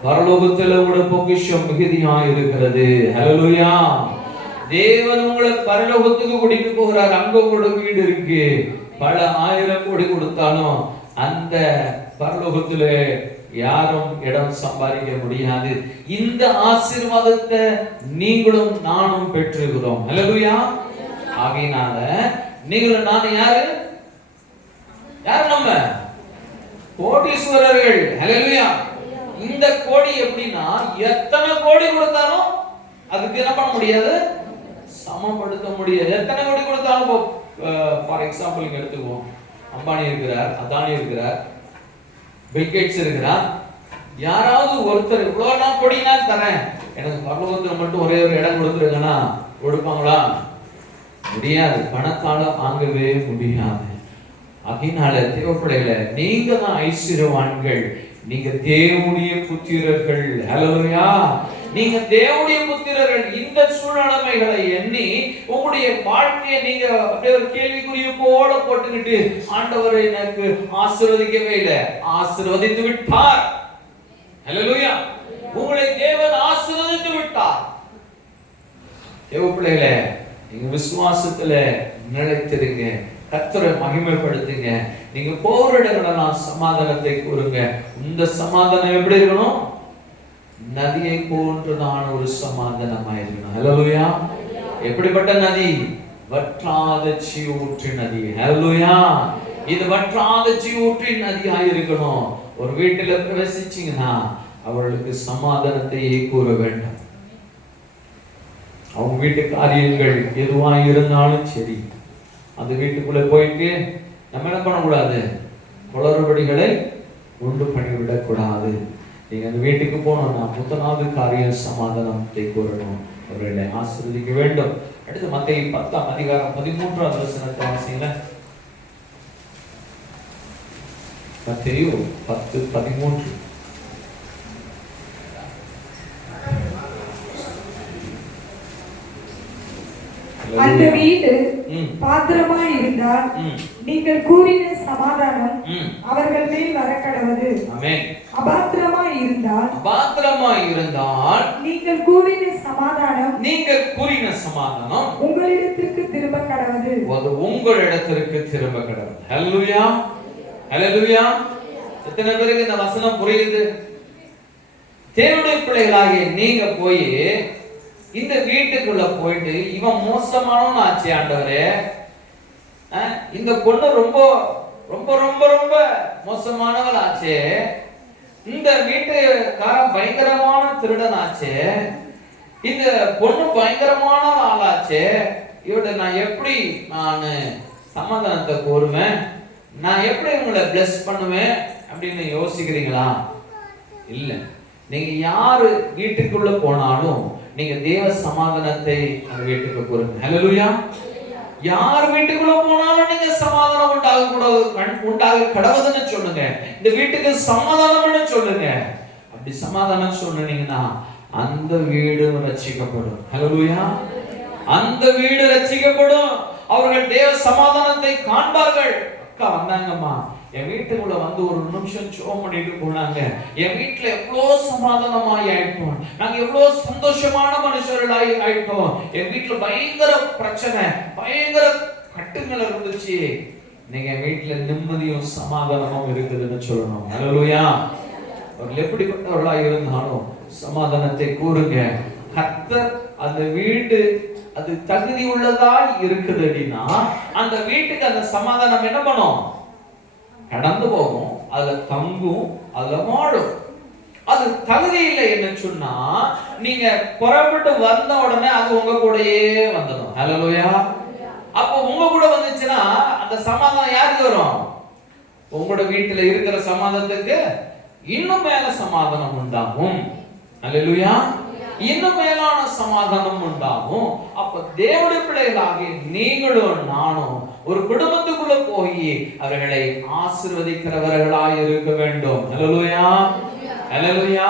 பரலோகத்துல உங்களோட பொக்கிஷம் மிகுதியா இருக்கிறது. ஹல்லேலூயா. தேவன் உங்களை பரலோகத்துக்கு கூட்டிட்டு போகிறார். அங்க உங்களோட வீடு இருக்கு. பல 1000 கோடி கொடுத்தாலும் அந்த பரலோகத்துல யாரும் இடம் சம்பாதிக்க முடியாது. இந்த ஆசீர்வாதத்தை நீங்களும் நானும் பெற்றுகிறோம். ஹல்லேலூயா. ஆகையினால நீங்களும் நானும் யாரு? யாரு? நம்ம கோடீஸ்வரர்கள். ஹல்லேலூயா. இந்த கோடி எப்படின்னா, எத்தனை கோடி கொடுத்தாலும் அதுக்கு என்ன பண்ண முடியாது? சமப்படுத்த முடியாது. எத்தனை கோடி கொடுத்தாலும், ஃபார் எக்ஸாம்பிள் இங்க எடுத்துக்குவோம், அம்பானி இருக்கிறார், அதானி இருக்கிறார், பில் கேட்ஸ் இருக்கிறார். யாராவது ஒருத்தர் இவ்வளவு நான் கோடி நான் தரேன், எனக்கு பரலோகத்துல மட்டும் ஒரே ஒரு இடம் கொடுத்துருங்கன்னா கொடுப்பாங்களா? முடியாது. பணத்தால வாங்கவே முடியாது. அதனால தேவப்பிள்ளைகளை, நீங்க தான் ஐஸ்வர்யவான்கள். நீங்க தேவனுடைய புத்திரர்கள். ஹல்லேலூயா. நீங்க தேவனுடைய புத்திரர்கள். இந்த சூழ்நிலைமைகளை எண்ணி உங்களுடைய வாழ்க்கையை நீங்க அப்படியே ஒரு கேள்விக்குரிய போல போட்டுக்கிட்டு, ஆண்டவர் எனக்கு ஆசீர்வதிக்கவே இல்லை, ஆசீர்வதித்து விட்டார். ஹல்லேலூயா. உங்களை தேவன் ஆசீர்வதித்து விட்டார். தேவப்பிள்ளைகளே, நீங்க விசுவாசத்துல நிலைத்திருங்க, கர்த்தரை மகிமைப்படுத்துங்க. நீங்க போற இடங்களெல்லாம் சமாதானத்தை கூறுங்க. இந்த சமாதானம் எப்படி இருக்கணும்? நதியை போன்றதான ஒரு சமாதானமா இருக்கணும். ஹல்லேலூயா. எப்படிப்பட்ட நதி? வற்றாத ஜீவூற்று நதி. ஹல்லேலூயா. இது வற்றாத ஜீவூற்று நதியா இருக்கணும். ஒரு வீட்டுல பிரவேசிச்சீங்கன்னா அவர்களுக்கு சமாதானத்தை கூற வேண்டும். அவங்க வீட்டு காரியங்கள் எதுவா இருந்தாலும் சரி, அந்த வீட்டுக்குள்ள போயிட்டு நம்ம என்ன பண்ணக்கூடாது? குளறுபடிகளை உண்டு பண்ணிவிடக் கூடாது. நீங்க அந்த வீட்டுக்கு போனோம்னா முதலாவது காரியம் சமாதானத்தை கூறணும். அவர்களை ஆசீர்வதிக்க வேண்டும். அடுத்து மத்தேயு 10ஆம் அதிகாரம் 13ஆவது வசனத்தை வாசிங்களேன். மத்தேயு 10:13. அந்த வீடு பாத்திரமாய் இருந்தால் நீங்கள் கூறின சமாதானம் அவர்கள் மேல் வரக்கடவது. ஆமென். அபாத்திரமாய் இருந்தால் நீங்கள் கூறின சமாதானம் உங்களிடத்திற்கு திரும்ப கடவது. அது உங்களிடத்திற்கு திரும்ப கடவது. ஹல்லேலூயா. ஹல்லேலூயா. எத்தனை பேருக்கு இந்த வசனம் புரியுது? தேவனுடைய பிள்ளைகளாகிய நீங்க போய் இந்த வீட்டுக்குள்ள போயிட்டு, இவன் மோசமானவன் ஆச்சு ஆண்டவரே, இந்த பொண்ணு ரொம்ப ரொம்ப ரொம்ப ரொம்ப மோசமானவள் ஆச்சு, இந்த வீட்டுக்காரன் பயங்கரமான திருடன் ஆச்சு, இந்த பொண்ணு பயங்கரமான ஆளாச்சு, இவட நான் எப்படி நான் சமாதானத்தை கோருவேன், நான் எப்படி உங்களை பிளஸ் பண்ணுவேன் அப்படின்னு யோசிக்கிறீங்களா? இல்ல. நீங்க யாரு வீட்டுக்குள்ள போனாலும் நீங்க தேவ சமாதானத்தை அந்த வீட்டுக்கு கூறுங்க. ஹல்லேலூயா. யார் வீட்டுக்குள்ள போனாலும் நீங்க சமாதானம் உண்டாக கடவுதுன்னு சொல்லுங்க. இந்த வீட்டுக்கு சமாதானம்னு சொல்லுங்க. அப்படி சமாதானம் சொன்னீங்கன்னா அந்த வீடு ரட்சிக்கப்படும். ஹல்லேலூயா. அந்த வீடு ரட்சிக்கப்படும். அவர்கள் தேவ சமாதானத்தை காண்பார்கள். அக்கா வந்தாங்கம்மா, என் வீட்டுக்குள்ள வந்து ஒரு நிமிஷம் ஜெபம் பண்ணிட்டு போனாங்க, என் வீட்டுல எவ்வளவு சமாதானமாய் ஆயிட்டோம், நாங்க எவ்வளவு சந்தோஷமான மனுஷர்களாய் ஆயிட்டோம், என் வீட்டுல பயங்கர பிரச்சனை, பயங்கர கட்டுங்கள் இருந்துச்சு, நீங்க வீட்டுல நிம்மதியும் சமாதானமும் இருக்குதுன்னு சொல்லணும். ஹல்லேலூயா. அவர்கள் எப்படிப்பட்டவர்களாய் இருந்தாலும் சமாதானத்தை கூறுங்க. கர்த்தர் அந்த வீடு அது தகுதி உள்ளதா இருக்குது அப்படின்னா அந்த வீட்டுக்கு அந்த சமாதானம் என்ன பண்ணும்? கடந்து போகும், அதுல தங்கும், அதுல வாழும். அது தகுதி இல்லை என்ன சொன்னா நீங்க புறப்பட்டு வந்த உடனே அது உங்க கூடயே வந்துடும். ஹல்லேலூயா. அப்போ உங்க கூட வந்துச்சுன்னா அந்த சமாதானம் யாருக்கு வரும்? உங்களோட வீட்டுல இருக்கிற சமாதானத்துக்கு இன்னும் மேல சமாதானம் உண்டாகும். அல்லேலூயா. இன்னும் மேலான சமாதானம் உண்டாகும். அப்ப தேவனுடைய பிள்ளைகளாகிய நீங்களும் நானும் ஒரு குடும்பத்துக்குள்ள போய் அவர்களை ஆசீர்வதிக்கிறவர்களாய் இருக்க வேண்டும். அல்லேலூயா, அல்லேலூயா.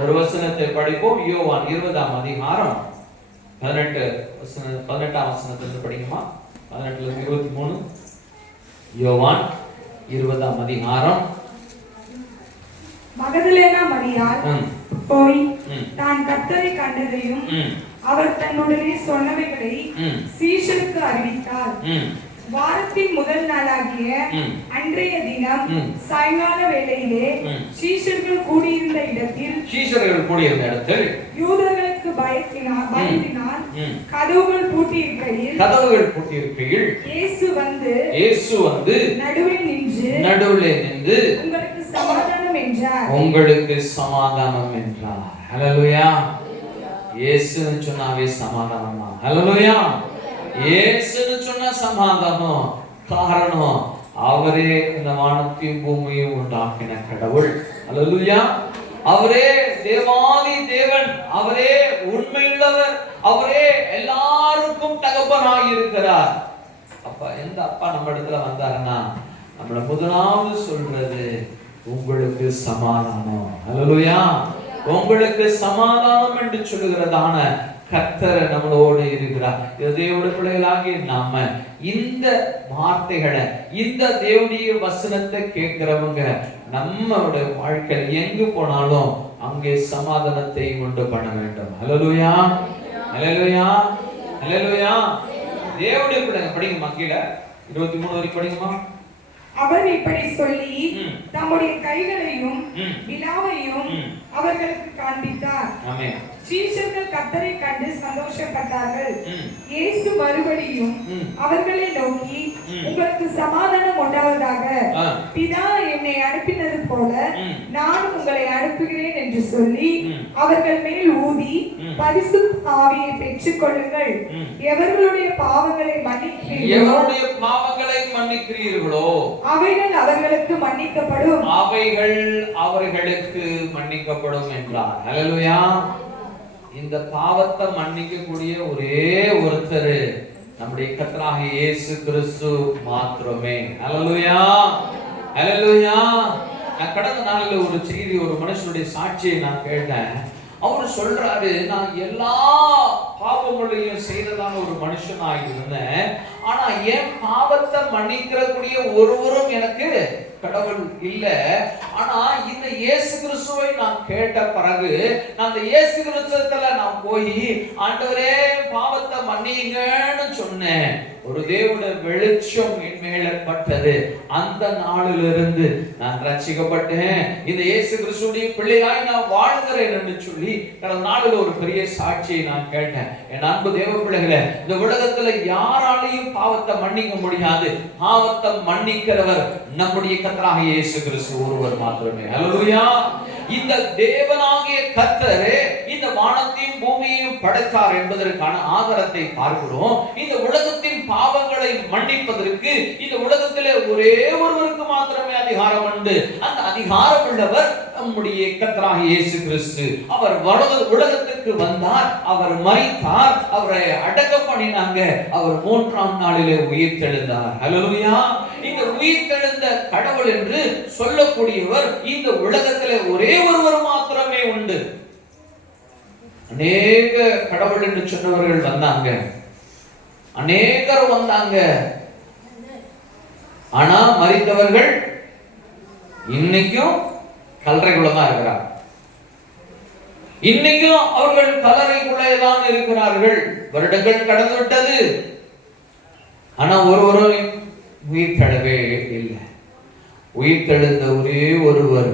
ஒரு வசனத்தை படிப்போம். யோவான் 20ஆம் அதிகாரம் 18ஆம் வசனத்திலிருந்து படிக்குமா? 18 இருந்து 23. யோவான் 20ஆம் அதிகாரம். மகதலேனா மரியாள் போய் தான் கர்த்தரை கண்டதையும் அவர் தன்னுடனே சொன்னவைகளை சீஷருக்கு அறிவித்தார். வாரத்தின் முதல் நாளாகிய அன்றைய தினம் சாயங்கால வேளையிலே சீஷர்கள் கூடியிருந்த இடத்தில் யூதர்களுக்கு பயத்தினால் கதவுகள் பூட்டியிருக்கையில் இயேசு வந்து நடுவே நின்று உங்களுக்கு சமாதானம் என்றார். உங்களுக்கு சமாதானம் என்றார். ஹல்லேலூயா. இயேசுன்னு சொன்னாவே சமாதானம் தான். ஹல்லேலூயா. இயேசுன்னு சொன்ன சமாதானம். காரணம் அவரே இந்த வானத்தையும் பூமியையும் உண்டாக்கின கடவுள். ஹல்லேலூயா. அவரே தேவாதி தேவன், அவரே உண்மையுள்ளவர், அவரே எல்லாருக்கும் தகப்பனாய் இருக்கிறார். அப்ப எந்த அப்பா நம்ம இடத்துல வந்தாருன்னா நம்மள முதலாவது சொல்றது உங்களுக்கு சமாதானம். ஹல்லேலூயா. உங்களுக்கு சமாதானம் என்று சொல்லுகிறதான கர்த்தர் நம்மளோடு இருக்கிறார். தேவனுடைய பிள்ளைகளாகிய நாம இந்த வார்த்தைகளை, இந்த தேவனுடைய வசனத்தை கேட்கிறவங்க நம்மளுடைய வாழ்க்கையில் எங்கு போனாலும் அங்கே சமாதானத்தை உண்டு பண்ண வேண்டும். ஹல்லேலூயா, ஹல்லேலூயா, ஹல்லேலூயா. தேவனுடைய பிள்ளைங்க படிங்கம்மா, கீழே 23 வரைக்கும் படிங்கம்மா. அவர் இப்படி சொல்லி தம்முடைய கைகளையும் விலாவையும் அவர்களுக்கு காண்பித்தார். ஆமென். சீஷர்கள் கர்த்தரை கண்டு சந்தோஷப்பட்டார்கள். இயேசு மறுபடியும் அவர்களை நோக்கி உங்களுக்கு சமாதானம் உண்டாவதாக. பிதா என்னை அனுப்பினது போல நான் உங்களை அனுப்புகிறேன் என்று சொல்லி அவர்கள் மேல் ஊதி பரிசுத்த ஆவியை பெற்றுக் கொள்ளுங்கள். எவர்களுடைய பாவங்களை மன்னிக்கிறீர்களோ அவைகள் அவர்களுக்கு மன்னிக்கப்படும் என்றார். ஹல்லேலூயா. இந்த பாவத்தை மன்னிக்கக்கூடிய ஒரே ஒருத்தர் நம்முடைய கர்த்தராகிய இயேசு கிறிஸ்து மாத்திரமே. ஹல்லேலூயா, ஹல்லேலூயா. நான் கடந்த நாளில் ஒரு செய்தி, ஒரு மனுஷனுடைய சாட்சியை நான் கேட்டேன். அவர் சொல்றாரு, நான் எல்லா பாவங்களையும் செய்ததான ஒரு மனுஷனாக இருந்தேன். ஆனா என் பாவத்தை மன்னிக்கக்கூடிய ஒருவரும் எனக்கு கடவுள் இல்ல. ஆனா இந்த இயேசு கிறிஸ்துவை நான் கேட்ட பிறகு நான் அந்த இயேசு கிறிஸ்துவத்துல நான் போய் ஆண்டவரே பாவத்தை மன்னிங்கன்னு சொன்னேன். ஒரு தேவனுடைய வெளிச்சம் என் மேல பட்டது. அந்த நாளிலிருந்து நான் ரட்சிக்கப்பட்டேன். இந்த இயேசு கிறிஸ்துடைய பிள்ளையாய் நான் வாழ்கிறேன் என்று சொல்லி கடந்த நாளில் ஒரு பெரிய சாட்சியை நான் கேட்டேன். என் அன்பு தேவ பிள்ளைகளே, இந்த உலகத்துல யாராலையும் பாவத்தை மன்னிக்க முடியாது. பாவத்தை மன்னிக்கிறவர் நம்முடைய கர்த்தராகிய இயேசு கிறிஸ்து ஒருவர் மாத்திரமே. ஹல்லேலூயா. இந்த தேவனாகிய கர்த்தரே இந்த வானத்தையும் பூமியையும் படைத்தார் என்பதற்கான ஆதாரத்தை பார்க்கிறோம். இந்த உலகத்தின் பாவங்களை மன்னிப்பதற்கு இந்த உலகத்திலே ஒரே ஒருவருக்கு மாத்திரமே அதிகாரம் உண்டு. அந்த அதிகாரம் உள்ளவர் நம்முடைய கர்த்தராகிய இயேசு கிறிஸ்து. அவர் உலகத்துக்கு வந்தார், அவர் மரித்தார், அவரை அடக்கம் பண்ணினாங்க, அவர் 3ஆம் நாளிலே உயிர்த்தெழுந்தார். ஹல்லேலூயா. இந்த உயிர்த்தெழுந்த கடவுள் என்று சொல்லக்கூடியவர் இந்த உலகத்திலே ஒரே ஒருவர் மாத்திரமே உண்டு. அநேக கடவுள் என்று சொன்னவர்கள் வந்தாங்க, அநேகர் வந்தாங்க. ஆனா மரித்தவர்கள் இன்னைக்கும் கல்லறைக்குள்ளதான் இருக்கிறார். இன்னைக்கும் அவர்கள் கல்லறைக்குள்ளேதான் இருக்கிறார்கள். வருடங்கள் கடந்து விட்டது. ஆனா ஒருவரும் உயிர் தழவே இல்லை. உயிர் தெழுந்த ஒரே ஒருவர்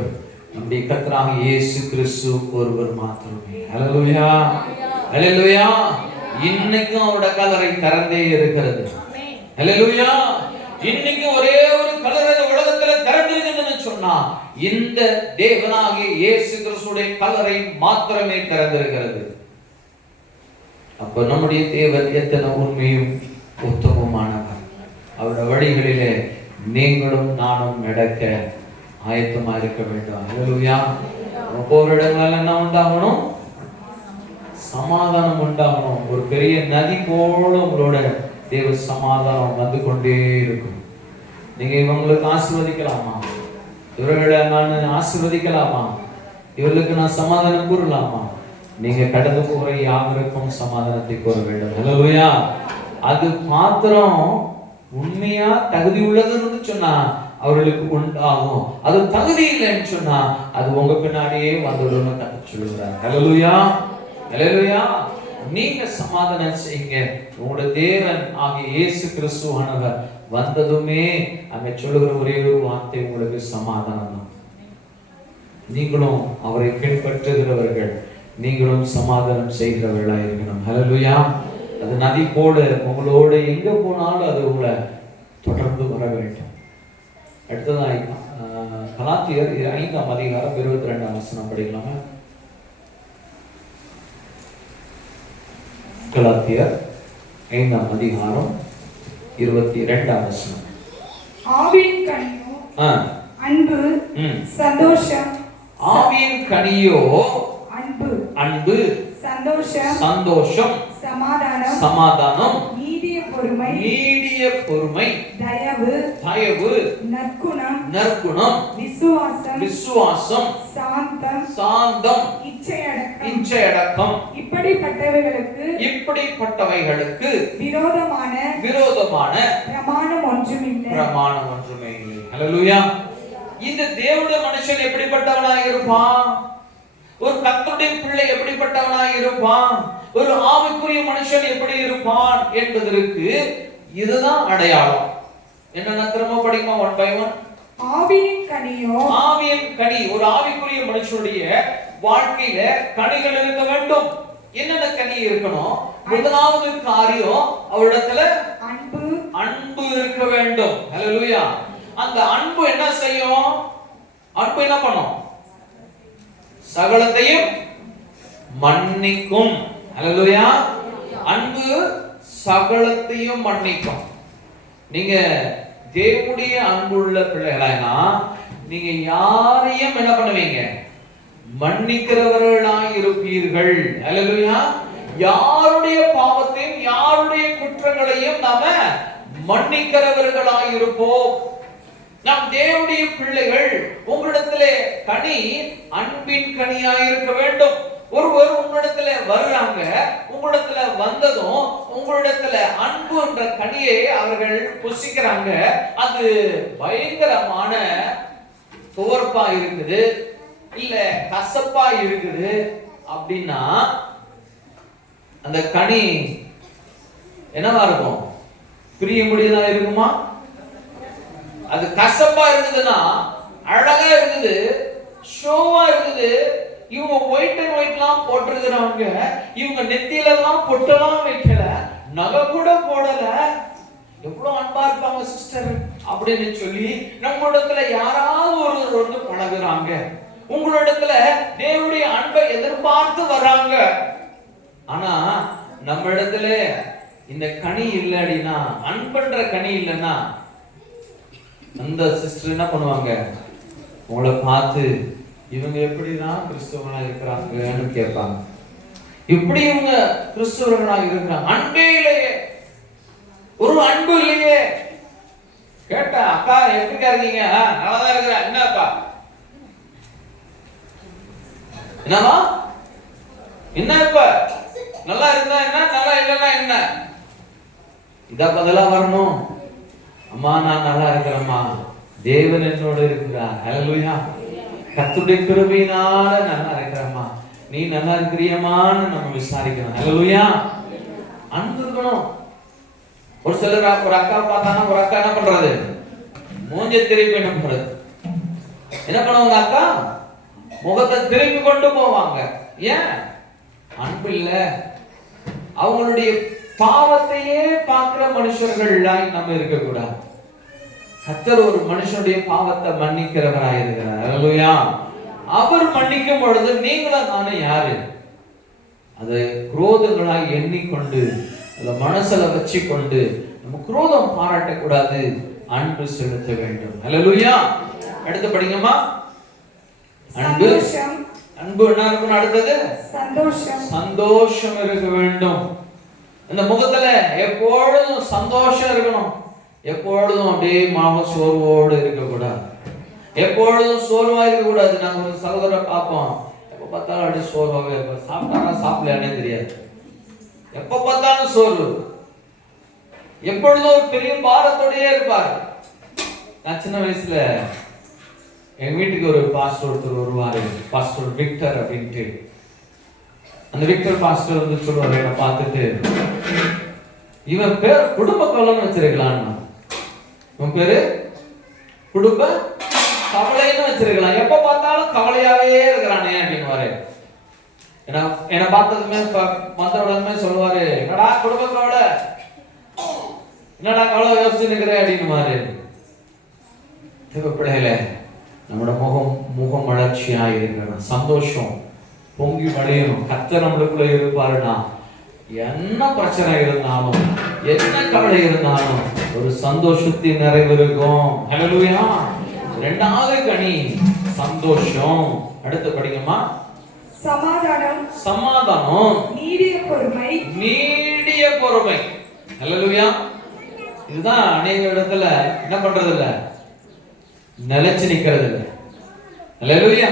நம்முடைய கர்த்தராகிய இயேசு கிறிஸ்து ஒருவர் மாத்திரமே. ஹல்லேலூயா, ஹல்லேலூயா. இன்னைக்கும் அவருடைய கல்லறை திறந்தே இருக்கிறது. ஹல்லேலூயா. இன்னைக்கு ஒரே ஒரு கல்லறை உலகத்துல திறந்திருக்குன்னு சொன்னா இந்த தேவனாகிய இயேசு கிறிஸ்துடைய கல்லறை மாத்திரமே திறந்திருக்கிறது. அப்ப நம்முடைய தேவன் எத்தனை உண்மையும் உத்தமமானவர். அவருடைய வழிகளிலே நீங்களும் நானும் நடக்க ஆயத்தமா இருக்க வேண்டும். ஹல்லேலூயா. ஒவ்வொரு இடங்கள்ல என்ன உண்டாகணும்? சமாதானம் உண்டாகணும். ஒரு பெரிய நதி போல உங்களோட தேவ சமாதானம் வந்து கொண்டே இருக்கும். நீங்க இவங்களுக்கு ஆசீர்வதிக்கலாமா? இவர்களை நான் ஆசீர்வதிக்கலாமா? இவர்களுக்கு நான் சமாதானம் கூறலாமா? நீங்க கடந்து போகிற யாவருக்கும் சமாதானத்தை கூற வேண்டும். ஹல்லேலூயா. அது மாத்திரம் உண்மையா தகுதி உள்ளதுன்னு சொன்னா அவர்களுக்கு உண்டாகும். அது தகுதி இல்லைன்னு சொன்னா அது உங்க பின்னாடியே வந்துடும் கத்து சொல்லுகிறார். ஹல்லேலூயா. ஹல்லேலூயா. நீங்க சமாதானம் செய்யுங்க. உங்களுடைய தேவன் ஆகிய இயேசு கிறிஸ்துவானவர் வந்ததுமே அங்க சொல்லுகிற ஒரே ஒரு வார்த்தை உங்களுக்கு சமாதானம் தான். நீங்களும் அவரை பின்பற்றுகிறவர்கள், நீங்களும் சமாதானம் செய்கிறவர்களா இருக்கணும். ஹல்லேலூயா. அது நதி போல உங்களோட எங்க போனாலும் அது உங்களை தொடர்ந்து வர வேண்டும். அடுத்ததான் கலாத்தியர் 5ஆம் அதிகாரம் 22ஆம் வசனம் படிக்கலாமா? கலாத்தியர் 5ஆம் அதிகாரம் 22ஆம் வசனம். ஆவியின் கனியோ அன்பு, சந்தோஷம். ஆவியின் கனியோ அன்பு, அன்பு, சந்தோஷம், சந்தோஷம், சமாதானம், சமாதானம், நீடிய பொறுமை, நீடிய பொறுமை, தயவு, தயவு, நற்குணம், நற்குணம், விசுவாசம், விசுவாசம், சாந்தம், சாந்தம், இச்சையடக்கம். இச்சையடக்கம். இப்படிப்பட்டவைகளுக்கு விரோதமான பிரமாணம் ஒன்றுமில்லை. பிரமாணம் ஒன்றுமே இல்லை. ஹல்லேலூயா. இந்த தேவனுடைய மனுஷன் எப்படிப்பட்டவனாய் இருப்பான்? ஒரு கர்த்தருடைய பிள்ளை எப்படிப்பட்டவனாய் இருப்பான்? ஒரு ஆவிக்குரிய மனுஷன் எப்படி இருப்பான் என்பதற்கு இதுதான் அடையாளம். என்ன திரும்ப படிமா 1 by 1. ஆவியின் கனியோ, ஆவியின் கனி. ஒரு ஆவிக்குரிய மனுஷனுடைய வாழ்க்கையில கனிகள் இருக்க வேண்டும். என்னென்ன கனி இருக்கணும்? முதலாவது காரியம் அவரிடத்துல அன்பு, அன்பு இருக்க வேண்டும். ஹல்லேலூயா. அந்த அன்பு என்ன செய்யும்? அன்பு என்ன பண்ணும்? சகலத்தையும் மன்னிக்கும். ஹல்லேலூயா. அன்பு சகலத்தையும் மன்னிக்கும். நீங்க தேவனுடைய அன்புள்ள பிள்ளைகளா நீங்க யாரையும் என்ன பண்ணுவீங்க? மன்னிக்கிறவர்களாய் இருப்பீர்கள். ஹல்லேலூயா. யாருடைய பாவத்தையும் யாருடைய குற்றங்களையும் நாம மன்னிக்கிறவர்களாய் இருப்போம். நாம் தேவனுடைய பிள்ளைகள். உங்களிடத்திலே கனி அன்பின் கனியாய் இருக்க வேண்டும். ஒருவர் உங்களிடத்துல வருகிறாங்க, உங்களிடத்துல வந்ததும் உங்களிடத்துல அன்பு என்ற கனியை அவர்கள் புசிக்கிறாங்க. அது பயங்கரமான துவர்ப்பா இருக்குது, இல்ல கசப்பா இருக்குது அப்படின்னா அந்த கனி என்னவா இருக்கும்? பிரிய முடியாதா இருக்குமா? அது கசப்பா இருக்குதுன்னா அழகா இருக்குது, ஷோவா இருக்குது. இவங்க ஒயிட் அண்ட் ஒயிட்லாம் போட்டிருக்கிறவங்க, இவங்க நெத்தியில எல்லாம் பொட்டெல்லாம் வைக்கல, நகை கூட போடல, எவ்வளவு அன்பா இருப்பாங்க சிஸ்டர் அப்படின்னு சொல்லி நம்மளிடத்துல யாராவது ஒருவர் வந்து பழகுறாங்க. உங்களிடத்துல தேவனுடைய அன்பை எதிர்பார்த்து வர்றாங்க. ஆனா நம்ம இடத்துல இந்த கனி இல்லைன்னா, அன்புன்ற கனி இல்லைன்னா அந்த சிஸ்டர் என்ன பண்ணுவாங்க? உங்களை பார்த்து இவங்க எப்படிதான் கிறிஸ்தவர்களா இருக்கிறாங்கன்னு கேட்பாங்க. எப்படி இவங்க கிறிஸ்தவர்களா இருக்கிறாங்க? அன்பே இல்லையே, ஒரு அன்பு இல்லையே. கேட்டா அக்கா எப்படிக்கா இருக்கீங்க? நல்லாதான் இருக்கிற. என்னப்பா? என்னவா? என்ன இப்ப நல்லா இருந்தா என்ன, நல்லா இல்லைன்னா என்ன? இத பதிலா வரணும். அம்மா நான் நல்லா இருக்கிறேம்மா, தேவன் என்னோட இருக்கிறார். ஹல்லேலூயா. கர்த்தருடைய கிருபையினால நல்லா இருக்கிறேம்மா, நீ நல்லா இருக்கிறியம்மான்னு நம்ம விசாரிக்கணும். ஹல்லேலூயா. அன்பு இருக்கணும். ஒரு சிலர் ஒரு அக்கா பார்த்தானா ஒரு அக்கா என்ன பண்றது? மூஞ்ச திருப்பி என்ன பண்றது? என்ன பண்ணுவாங்க? அக்கா முகத்தை திருப்பி கொண்டு போவாங்க. ஏன்? அன்பு இல்ல. அவங்களுடைய பாவத்தையே பார்க்கிற மனுஷர்களாய் நம்ம இருக்க கூடாது. கர்த்தர் ஒரு மனுஷனுடைய பாவத்தை மன்னிக்கிறவராய் இருக்கிறார். ஹல்லேலூயா. அவர் மன்னிக்கும் பொழுது நீங்களும் நானும் யாரு? அதை குரோதங்களாய் எண்ணிக்கொண்டு அதை மனசுல வச்சு கொண்டு நம்ம குரோதம் பாராட்டக்கூடாது, அன்பு செலுத்த வேண்டும். ஹல்லேலூயா. அடுத்து படிங்கம்மா. அன்பு அன்பு என்ன இருக்கணும்? அடுத்தது சந்தோஷம் இருக்க வேண்டும். இந்த முகத்துல எப்பொழுதும் சந்தோஷம் இருக்கணும். எப்பொழுதும் அப்படியே சோர்வோடு இருக்கக்கூடாது. எப்பொழுதும் சோர்வா இருக்கக்கூடாது. நாங்க ஒரு சகோதரரை பார்ப்போம், எப்ப பார்த்தாலும் அப்படியே சோர்வாகவே இருப்பார். சாப்பிட்டாரா சாப்பிடலானே தெரியாது. எப்ப பார்த்தாலும் சோர்வு, எப்பொழுதும் ஒரு பெரிய பாரத்தோடயே இருப்பார். நான் சின்ன வயசுல எங்க வீட்டுக்கு ஒரு பாஸ்டர் ஒருத்தர் வருவாரு, பாஸ்டர் விக்டர் அப்படின்ட்டு. அந்த விக்டர் பாஸ்டர் வந்து சொல்லுவாரு, என்ன பார்த்துட்டு, இவன் பேர் குடும்ப கவலைன்னு வச்சிருக்கலாம், இவன் பேரு குடும்ப கவலைன்னு வச்சிருக்கலாம், எப்ப பார்த்தாலும் கவலையாவே இருக்கிறானே அப்படின்னு. என்ன பார்த்ததுமே மற்ற உடனே சொல்லுவாரு, என்னடா குடும்ப கவலை, என்னடா கவலை யோசிச்சு நிற்கிறேன் அப்படின்னு. தேவைப்படையில நம்மளோட முகம் வளர்ச்சியா இருக்கணும், சந்தோஷம் பொங்கி வளையணும். கர்த்தர் நம்மளுக்குள்ள இருப்பாருன்னா என்ன பிரச்சனை இருந்தாலும், என்ன கவலை இருந்தாலும் ஒரு சந்தோஷத்தின் நிறைவு இருக்கும். ஹல்லேலூயா. இரண்டாவது கனி சந்தோஷம். அடுத்து படிங்கம்மா. சமாதானம், நீடிய பொறுமை. ஹல்லேலூயா. இதுதான் அநேக இடத்துல என்ன பண்றது இல்ல, நிலைச்சு நிக்கிறது இல்ல. ஹல்லேலூயா.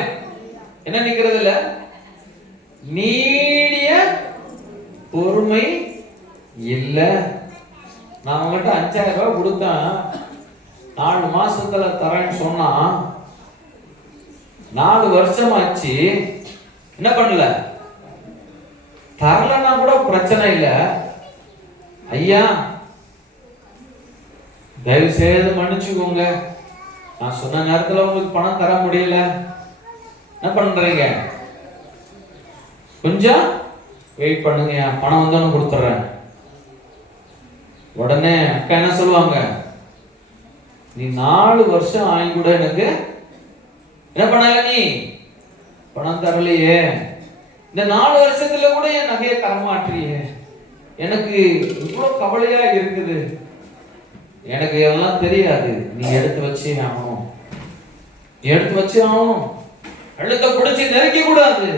என்ன நிக்கிறது இல்ல, நீடிய பொறுமை இல்ல. நான் உங்கள்கிட்ட 5000 ரூபாய் கொடுத்தேன், 4 மாசத்துல தரேன்னு சொன்னா 4 வருஷம் ஆச்சு, என்ன பண்ணல, தரலன்னா கூட பிரச்சனை இல்லை. ஐயா தயவு செய்து மன்னிச்சுக்கோங்க, நான் சொன்ன நேரத்துல உங்களுக்கு பணம் தர முடியல, என்ன பண்றீங்க, கொஞ்சம் வெயிட் பண்ணுங்க, பணம் வந்தோன்னு கொடுத்துட்றேன். உடனே அக்கா என்ன சொல்லுவாங்க, நீ 4 வருஷம் ஆகி கூட எனக்கு என்ன பண்ணல, நீ பணம் தரலையே, இந்த 4 வருஷத்துல கூட என் நகையை தரமாற்றியே, எனக்கு இவ்வளவு கவலையா இருக்குது, எனக்கு எல்லாம் தெரியாது, நீ எடுத்து வச்சே ஆகணும், எடுத்து வச்சே ஆகணும், அழுத்த பிடிச்சி நெருக்க கூடாது,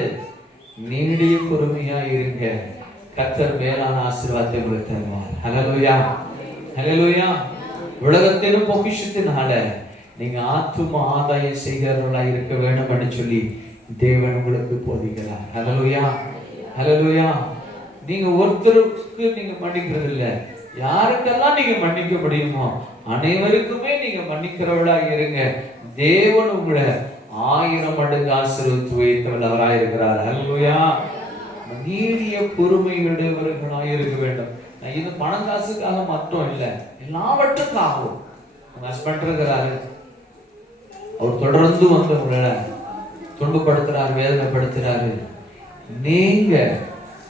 நீடிய பொறுமையா இருங்க, கர்த்தர் மேலான ஆசீர்வாதத்தை உங்களுக்கு தருவார். ஹல்லேலூயா. ஹல்லேலூயா. உலகத்திலும் பொக்கிஷத்தினால நீங்க ஆத்தும ஆதாயம் செய்கிறவர்களா இருக்க வேண்டும் என்று சொல்லி தேவன் உங்களுக்கு போதிக்கிறார். ஹல்லேலூயா. ஹல்லேலூயா. நீங்க ஒருத்தருக்கு நீங்க மன்னிக்கிறது இல்ல, யாருக்கெல்லாம் நீங்க மன்னிக்க முடியுமோ அனைவருக்குமே நீங்க மன்னிக்கிறவர்களா இருங்க. தேவன் உங்களை 1000 மடங்கு ஆசீர்வதித்து வைத்தவராக இருக்கிறார். ஹல்லேலூயா. நீடிய பொறுமையுடையவர்களாக இருக்க வேண்டும். இது பணம் காசுக்காக மட்டும் இல்ல, எல்லாவற்றுக்காகவும். உங்க ஹஸ்பண்ட் இருக்கிறாரு, அவர் தொடர்ந்து வந்து உங்களை துன்பப்படுத்துறாரு, வேதனைப்படுத்துறாரு, நீங்க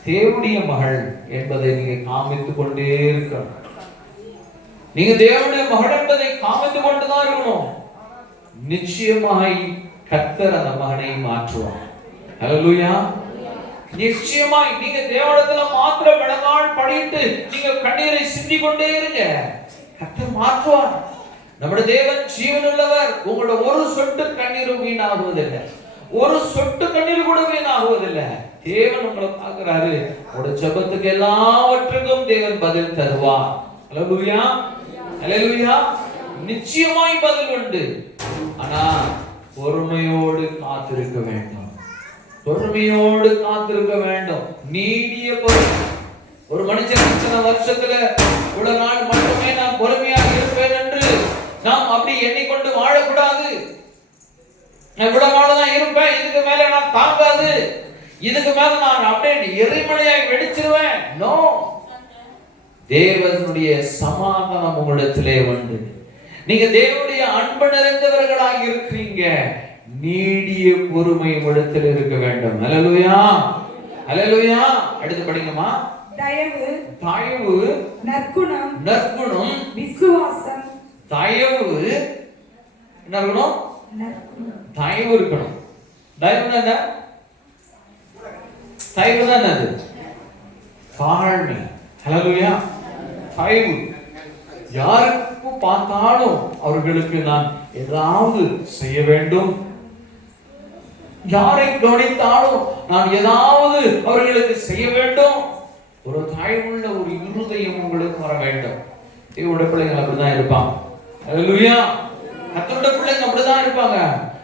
தேவனுடைய மகள் என்பதை நீங்க காமித்துக் கொண்டே இருக்கணும். நீங்க தேவனுடைய மகள் என்பதை காமித்துக் கொண்டுதான் இருக்கணும். நிச்சயமாய் கர்த்தர் அந்த மகனை மாற்றுவார். ஹல்லேலூயா. நிச்சயமாய் நீங்க தேவனிடத்துல மாத்திரம் விளங்கால் படிட்டு நீங்க கண்ணீரை சிந்தி கொண்டே இருங்க, கர்த்தர் மாற்றுவார். நம்முடைய தேவன் ஜீவனுள்ளவர். உங்களோட ஒரு சொட்டு கண்ணீரும் வீணாகுவதில்லை, ஒரு சொட்டு கண்ணீர் கூட வீணாகுவதில்லை. தேவன் உங்களை பார்க்கிறாரு. உங்களுடைய ஜெபத்துக்கு எல்லாவற்றுக்கும் தேவன் பதில் தருவார். ஹல்லேலூயா. ஹல்லேலூயா. நிச்சயமாய் பதில் உண்டு. ஆனா பொறுமையோடு காத்திருக்க வேண்டும், பொறுமையோடு காத்திருக்க வேண்டும். நீடிய பொறுமை. ஒரு மனுஷன் இத்தனை வருஷத்துல இவ்வளவு நாள் மட்டுமே நான் பொறுமையாக இருப்பேன் என்று நாம் அப்படி எண்ணிக்கொண்டு வாழக்கூடாது. இவ்வளவு நாள் தான் இருப்பேன், இதுக்கு மேல நான் தாங்காது, இதுக்கு மேல நான் அப்படியே எரிமலையாய் வெடிச்சிருவேன். நோ. தேவனுடைய சமாதானம் உங்களிடத்திலே உண்டு. நீங்க தேவனுடைய அன்பு நிறைந்தவர்களாக இருக்கிறீங்க. நீடிய பொறுமை இடத்தில் இருக்க வேண்டும். ஹல்லேலூயா. ஹல்லேலூயா. அடுத்து படிங்கம்மா. தயவு, நற்குணம், விசுவாசம். தயவு என்ன இருக்கணும்? தயவு இருக்கணும். தயவு என்ன? தயவு தான் அது தாழ்மை. ஹல்லேலூயா. தயவு யாருக்கு பார்த்தாலும் அவர்களுக்கு நான் ஏதாவது செய்ய வேண்டும், யாரை கவனித்தாலும் நான் ஏதாவது அவர்களுக்கு செய்ய வேண்டும். ஒரு தாய்வுள்ள ஒரு இருதயம் உங்களுக்கு வர வேண்டும். இவருடைய பிள்ளைகள் அப்படிதான் இருப்பாங்க. அல்லேலூயா. கர்த்தருடைய பிள்ளைங்க அப்படிதான் இருப்பாங்க.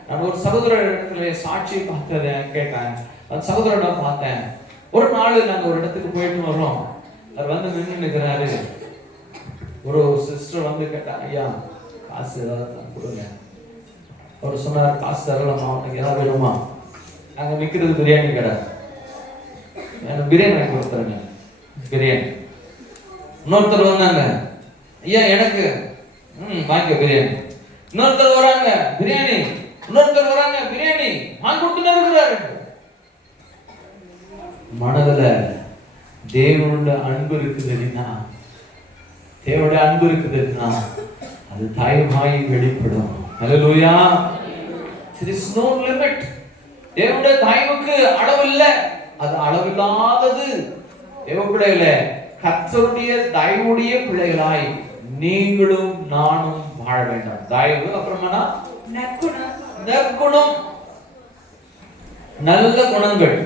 நான் ஒரு சகோதரத்திலே சாட்சி பார்த்ததை கேட்டேன். அந்த சகோதரனை பார்த்தேன். ஒரு நாள் நாங்க ஒரு இடத்துக்கு போயிட்டு வரோம். அவர் வந்து நின்று நிற்கிறாரு. ஒரு சிஸ்டர் வந்து கேட்டா, ஐயா காசு ஏதாவது கொடுங்க. அவர் சொன்னார், காசு தரலாமா, உனக்கு ஏதாவது வேணுமா? அங்க நிக்கிறது பிரியாணி கடை. எனக்கு பிரியாணி வாங்கி கொடுத்துருங்க, பிரியாணி. இன்னொருத்தர் வந்தாங்க, ஐயா எனக்கு வாங்க பிரியாணி. இன்னொருத்தர் வராங்க, பிரியாணி. இன்னொருத்தர் வராங்க, பிரியாணி வாங்கி கொடுத்துட்டு இருக்கிறாரு. மனதுல தேவனுடைய அன்பு இருக்குதுன்னா, தேவனுடைய அன்பு இருக்குதுன்னா அது தாய்மாய் வெளிப்படும். அல்லேலூயா. There is no limit. தேவனுடைய தயவுக்கு அளவு இல்லை, அது அளவில்லாதது. தேவ பிள்ளைகளே, கர்த்தருடைய தயவுடைய பிள்ளைகளாய் நீங்களும் நானும் வாழ வேண்டும். தயவு அப்புறமா நற்குணம், நல்ல குணங்கள்.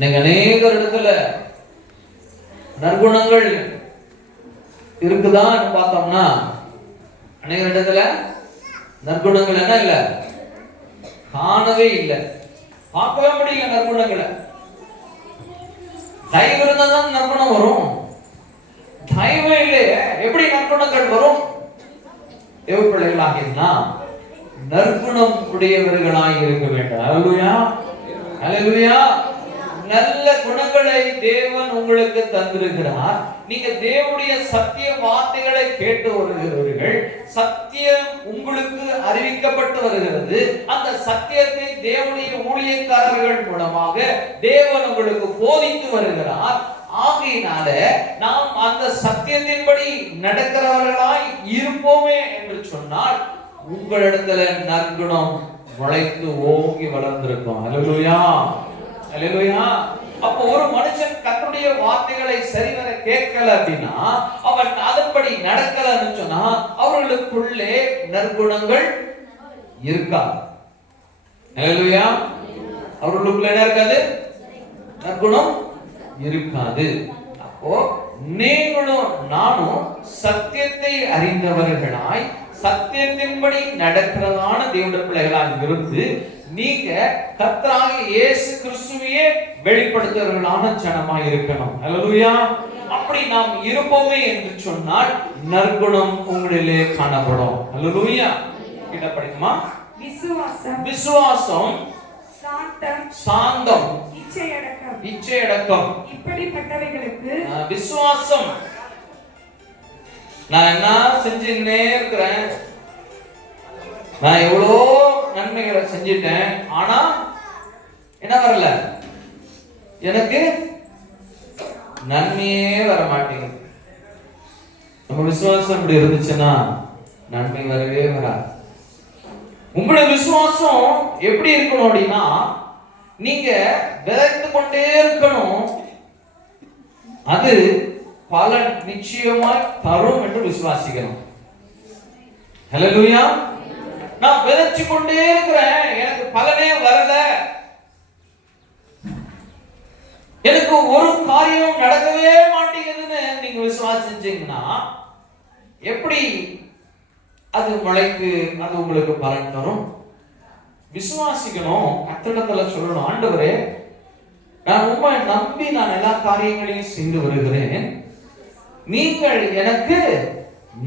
நீங்க அநேக இடத்துல நற்குணங்கள் இருக்குதான்னு பார்த்தோம்னா, அநேக இடத்துல நற்குணங்கள் என்ன இல்ல, காணவே இல்லை, பார்க்கவே முடியல நற்குணங்களை. தயவு இருந்தாதான் நற்குணம் வரும். தயவே இல்லையே, எப்படி நற்குணங்கள் வரும்? தேவ பிள்ளைகளாகினா நற்குணம் உடையவர்களாய் இருக்க வேண்டும். அல்லேலூயா, அல்லேலூயா. நல்ல குணங்களை தேவன் உங்களுக்கு தந்திருக்கிறார். நீங்க தேவனுடைய சத்திய வார்த்தைகளை கேட்டு வருகிறவர்கள், சத்தியம் உங்களுக்கு அறிவிக்கப்பட்டு வருகிறது. அந்த சத்தியத்தை தேவனுடைய ஊழியக்காரர்கள் மூலமாக தேவன் உங்களுக்கு போதித்து வருகிறார். ஆகையினால நாம் அந்த சத்தியத்தின்படி நடக்கிறவர்களாய் இருப்போமே என்று சொன்னால் உங்களிடத்துல நற்குணம் வளைத்து ஓங்கி வளர்ந்திருக்கும். அல்லேலூயா, அல்லேலூயா. அப்போ ஒரு மனுஷன் கர்த்தருடைய வார்த்தைகளை சரிவர கேட்கல அப்படின்னா, அவன் அதன்படி நடக்கலன்னு சொன்னா அவர்களுக்குள்ளே நற்குணங்கள் இருக்காது. அல்லேலூயா. அவர்களுக்குள்ள என்ன இருக்காது? நற்குணம் இருக்காது. அப்போ நீங்களும் நானும் சத்தியத்தை அறிந்தவர்களாய் சத்தியத்தின்படி நடக்கிறதான தேவனுடைய பிள்ளைகளாக இருந்து நீங்க கர்த்தராகிய இயேசு கிறிஸ்துவையே வெளிப்படுத்துறவர்களான ஜனமாய் இருக்கணும். அல்லேலூயா. அப்படி நாம் இருப்போமே என்று சொன்னால் நற்குணம் உங்களிலே காணப்படும். அல்லேலூயா. கிட்ட படிக்குமா? விசுவாசம், சாந்தம், இச்சையடக்கம். இப்படிப்பட்டவைகளுக்கு விசுவாசம். நான் என்ன செஞ்சுன்னே இருக்கிறேன், நான் எவ்வளோ நன்மைகளை செஞ்சிட்டேன், ஆனா என்ன வரல, எனக்கு நன்மையே வர மாட்டேங்குது. நம்ம விசுவாசம் இப்படி இருந்துச்சுன்னா நன்மை வரவே வராது. உங்களுடைய விசுவாசம் எப்படி இருக்கணும் அப்படின்னா, நீங்க விதைத்து கொண்டே இருக்கணும், அது பலன் நிச்சயமாய் தரும் என்று விசுவாசிக்கணும். ஹல்லேலூயா. நான் விதைச்சு கொண்டே இருக்கிறேன், எனக்கு பலனே வரல, எனக்கு ஒரு காரியம் நடக்கவே மாட்டேங்குதுன்னு நீங்க விசுவாசிச்சீங்கன்னா எப்படி அது மழைக்கு அது உங்களுக்கு பலன் தரும்? விசுவாசிக்கணும். கர்த்தரிடத்துல சொல்லணும், ஆண்டவரே நான் உம்மை நம்பி நான் எல்லா காரியங்களையும் செய்து வருகிறேன், நீங்கள் எனக்கு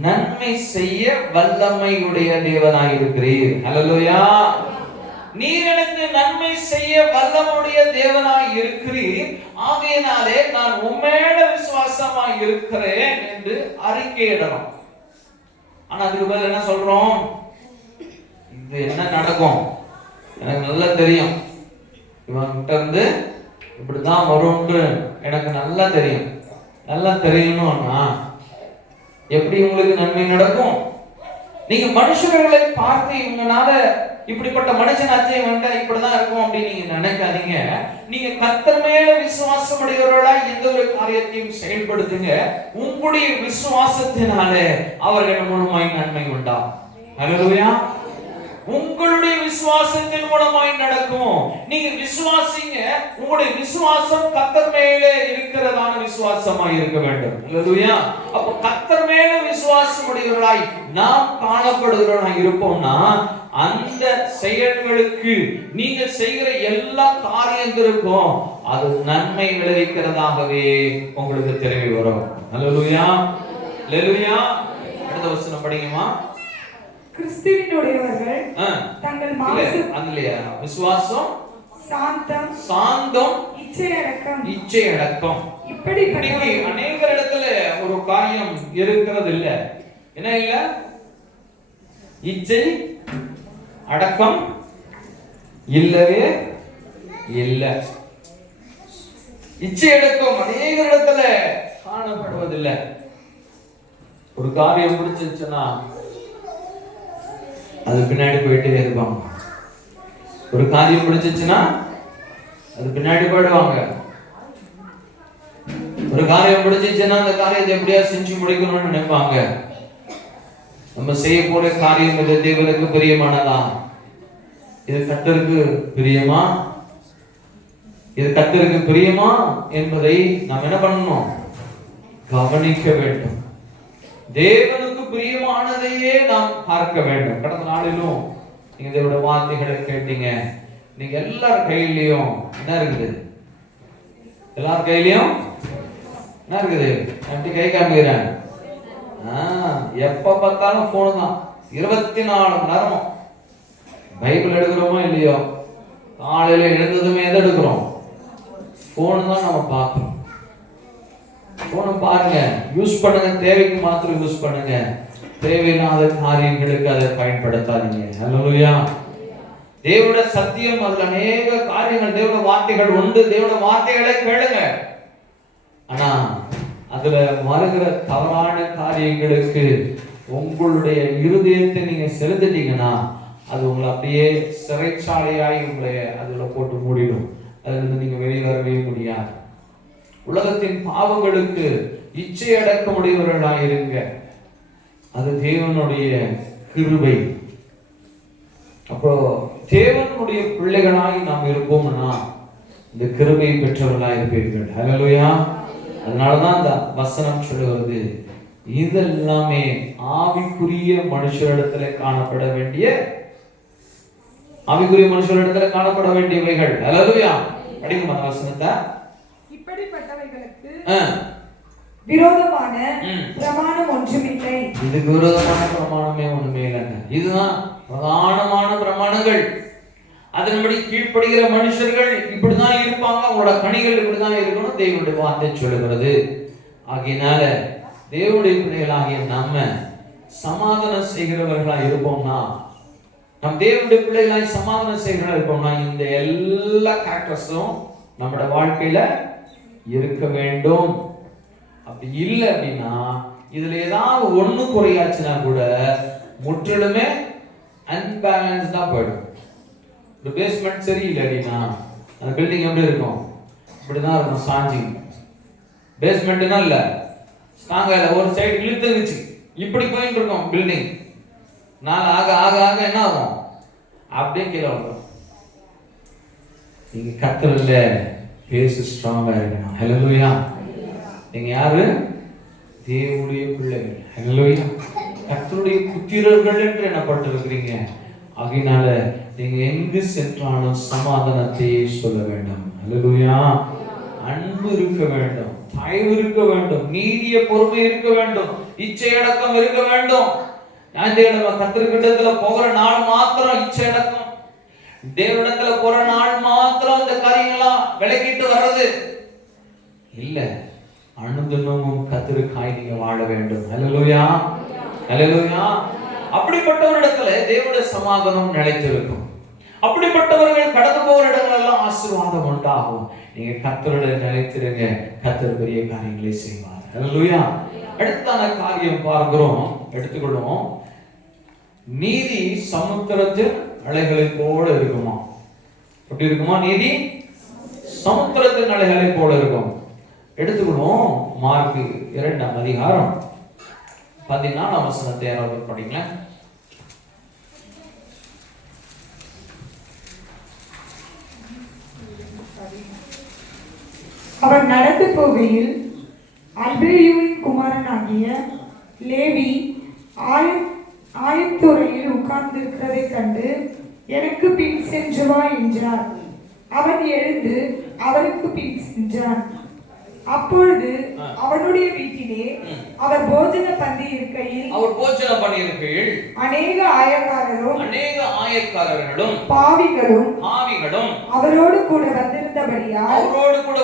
நன்மை செய்ய வல்லமையுடைய தேவனாய் இருக்கிறீர். ஹல்லேலூயா. நீர் எனக்கு நன்மை செய்ய வல்லமையுடைய தேவனாய் இருக்கிறீர், ஆகையினாலே நான் உம்மேல விசுவாசமாய் இருக்கிறேன் என்று அறிக்கையிடணும். ஆனா அதுக்கு பதில் என்ன சொல்றோம்? இது என்ன நடக்கும் எனக்கு நல்லா தெரியும், இவன்கிட்ட இருந்து இப்படிதான் வரும்னு எனக்கு நல்லா தெரியும். நல்லா தெரியணும்னா எப்படி உங்களுக்கு நன்மை நடக்கும்? நீங்க மனுஷர்களை பார்த்து இவங்கனால இப்படிப்பட்ட மனுஷன் அச்சயம் வேண்டா இப்படிதான் இருக்கும் அப்படின்னு நீங்க நினைக்காதீங்க. நீங்க கர்த்தர் மேல விசுவாசம் உடையவர்களா எந்த ஒரு காரியத்தையும் செயல்படுத்துங்க. உங்களுடைய விசுவாசத்தினாலே அவர்கள் மூலமாய் நன்மை உண்டாகும். ஹல்லேலூயா. உங்களுடைய விசுவாசத்தின் மூலமாய் நடக்கும். நீங்க விசுவாசிங்க. உங்களுடைய விசுவாசம் கர்த்தர் மேலே இருக்கிறதான விசுவாசமாய் இருக்க வேண்டும். ஹல்லேலூயா. அப்ப கர்த்தர் மேலே விசுவாசம் உடையவர்களாய் நாம் காணப்படுகிறவர்களாய் இருப்போம்னா அந்த செயல்களுக்கு நீங்க செய்கிற எல்லா காரியங்களுக்கும் அது நன்மை விளைவிக்கிறதாகவே உங்களுக்கு தெரிய வரும். ஹல்லேலூயா. ஹல்லேலூயா. அடுத்த வசனம் படிங்கம்மா. கிறிஸ்துவினுடையவர்கள் தங்கள் அதுலயா விசுவாசம், சாந்தம், சாந்தம், இச்சை அடக்கம் இப்படி அநேக இடத்துல ஒரு காரியம் இருக்கிறது இல்ல. என்ன இல்ல? இச்சை அடக்கம் இல்லவே இல்ல. இச்சை அடக்கம் அநேக இடத்துல காணப்படுவதில்லை. ஒரு காரியம் பிடிச்சிருச்சுன்னா அது பின்னாடி போயிட்டே இருப்பாங்க. ஒரு காரியம் பிடிச்சிச்சுன்னா அது பின்னாடி போயிடுவாங்க. ஒரு காரியம் பிடிச்சிச்சுன்னா அந்த காரியத்தை எப்படியா செஞ்சு முடிக்கணும்னு நினைப்பாங்க. நம்ம செய்ய போற காரியம் இது தேவனுக்கு பிரியமானதா? இது கர்த்தருக்கு பிரியமா? இது கர்த்தருக்கு பிரியமா என்பதை நாம் என்ன பண்ணணும்? கவனிக்க வேண்டும். தேவனுக்கு பிரியமானதையே நாம் பார்க்க வேண்டும். கடந்த நாளிலும் நீங்க இதோட வார்த்தைகளை கேட்டீங்க. நீங்க எல்லார் கையிலையும் என்ன இருக்குது? எல்லார் கையிலையும் என்ன இருக்குது? எப்படி கை காமிக்கிறேன்? எப்ப பார்த்தாலும் போன் தான். 24 மணி நேரம் பைபிள் எடுக்கிறோமோ இல்லையோ, காலையில எழுந்ததுமே எதை எடுக்கிறோம்? போன் தான் நம்ம பார்க்கிறோம். போன பாருங்க, யூஸ் பண்ணுங்க, தேவைக்கு மாத்திரம் யூஸ் பண்ணுங்க. தேவையில்லாத காரியங்களுக்கு அதை பயன்படுத்தாதீங்க. ஹல்லேலூயா. தேவனுடைய சத்தியம் அதுல அநேக காரியங்கள், தேவனுடைய வார்த்தைகள் உண்டு. தேவனுடைய வார்த்தைகளை கேளுங்க. ஆனா அதுல வருகிற தவறான காரியங்களுக்கு உங்களுடைய இருதயத்தை நீங்க செலுத்திட்டீங்கன்னா அது உங்களை அப்படியே சிறைச்சாலையாய் உங்களை அதுல போட்டு மூடிடும். அதுல இருந்து நீங்க வெளியே வரவே முடியாது. உலகத்தின் பாவங்களுக்கு இச்சை அடக்க முடியவர்களாய் இருங்க. அது தேவனுடைய கிருபை. அப்போ தேவனுடைய பிள்ளைகளாய் நாம் இருப்போம்னா இந்த கிருபை பெற்றவர்களாய் இருப்பீர்கள். ஹல்லேலூயா. அதனாலதான் அந்த வசனம் சொல்லுவது, இதெல்லாமே ஆவிக்குரிய மனுஷரிடத்துல காணப்பட வேண்டிய, ஆவிக்குரிய மனுஷரிடத்துல காணப்பட வேண்டியவைகள். ஹல்லேலூயா. படிங்க அந்த வசனத்தை. இப்படிப்பட்டவைகளுக்கு விரோதமான பிரமாணம் ஒன்றுமில்லை. இதுக்கு விரோதமான பிரமாணமே ஒண்ணுமே இல்லைங்க. இதுதான் பிரதானமான பிரமாணங்கள். அதன்படி கீழ்ப்படுகிற மனுஷர்கள் இப்படிதான் இருப்பாங்க. அவங்களோட கனிகள் இப்படிதான் இருக்கணும். தேவனுடைய வார்த்தை சொல்லுகிறது. ஆகையினால தேவனுடைய பிள்ளைகளாகிய நம்ம சமாதானம் செய்கிறவர்களா இருப்போம்னா, நம் தேவனுடைய பிள்ளைகளாய் சமாதானம் செய்கிறவர்களா இருப்போம்னா இந்த எல்லா கேரக்டர்ஸும் நம்மளோட வாழ்க்கையில இருக்க வேண்டும். அப்படி இல்லை அப்படின்னா இதுல ஏதாவது ஒண்ணு குறையாச்சுன்னா கூட முற்றிலுமே அன்பேலன்ஸ்டா போயிடும். ஒரு பேஸ்மெண்ட் சரியில்லை அப்படின்னா அந்த பில்டிங் எப்படி இருக்கும்? இப்படிதான் இருக்கும், சாஞ்சி. பேஸ்மெண்ட்னா இல்ல, ஸ்ட்ராங்கா இல்ல, ஒரு சைடு இழுத்துச்சு இப்படி போயிட்டு இருக்கும் பில்டிங். நாள் ஆக ஆக ஆக என்ன ஆகும்? அப்படியே கீழே வந்துடும். நீங்க கர்த்தர்ல பேசு ஸ்ட்ராங்கா இருக்கணும். ஹல்லேலூயா. நீங்க யாரு? தேவனுடைய பிள்ளைகள். ஹல்லேலூயா. கர்த்தருடைய புத்திரர்கள் என்று எண்ணப்பட்டிருக்கிறீங்க. ஆகையினால நீங்க எங்கு சென்றாலும் சமாதானத்தை சொல்ல வேண்டும். ஹல்லேலூயா. அன்பு இருக்க வேண்டும், தயவு இருக்க வேண்டும், நீதிய பொறுமை இருக்க வேண்டும், இச்சை அடக்கம் இருக்க வேண்டும். ஞாயிற்றுக்கிழமை கர்த்தர்கிட்டத்துல போகிற நாள் மாத்திரம் இச்சை அடக்கம், தேவனிடத்துல போற நாள் மாத்திரம் அந்த காரியங்களாம் விலக்கிட்டு வர்றது இல்ல. அனுதினமும் கர்த்தருக்காய் நீங்க வாழ வேண்டும். ஹல்லேலூயா. ஹல்லேலூயா. அப்படிப்பட்டவரிடத்துல தேவனுடைய சமாதானம் நிலைத்திருக்கும். அப்படிப்பட்டவர்கள் கடந்து போகிற இடங்கள் எல்லாம் ஆசீர்வாதம் உண்டாகும். நீங்க கர்த்தருடைய நிலைத்திருங்க, கர்த்தர் பெரிய காரியங்களை செய்வார். ஹல்லேலூயா. அடுத்தான காரியம் பார்க்கிறோம், எடுத்துக்கொள்வோம். நீதி சமுத்திரத்தில் அலைகளை போல இருக்குமா. எப்படி இருக்குமா? நீதி சமுத்திரத்தின் அலைகளை போல இருக்கும். எடுத்துக்கணும். மார்க் 2ஆம் அதிகாரம் 14ஆம் வசனத்தை யாராவது படிங்களா? அவர் நடந்து போகையில் அல்பேயுவின் குமாரனாகிய லேவி ஆயத்துறையில் உட்கார்ந்திருக்கிறதை கண்டு, எனக்கு பின் சென்று வா என்றார். அவன் எழுந்து அவருக்கு பின் சென்றான். அப்பொழுது அவனுடைய வீட்டிலே அவர் போஜன பண்ணி இருக்கையில் அநேக ஆயக்காரர்களும் பாவிகளும் அவரோடு கூட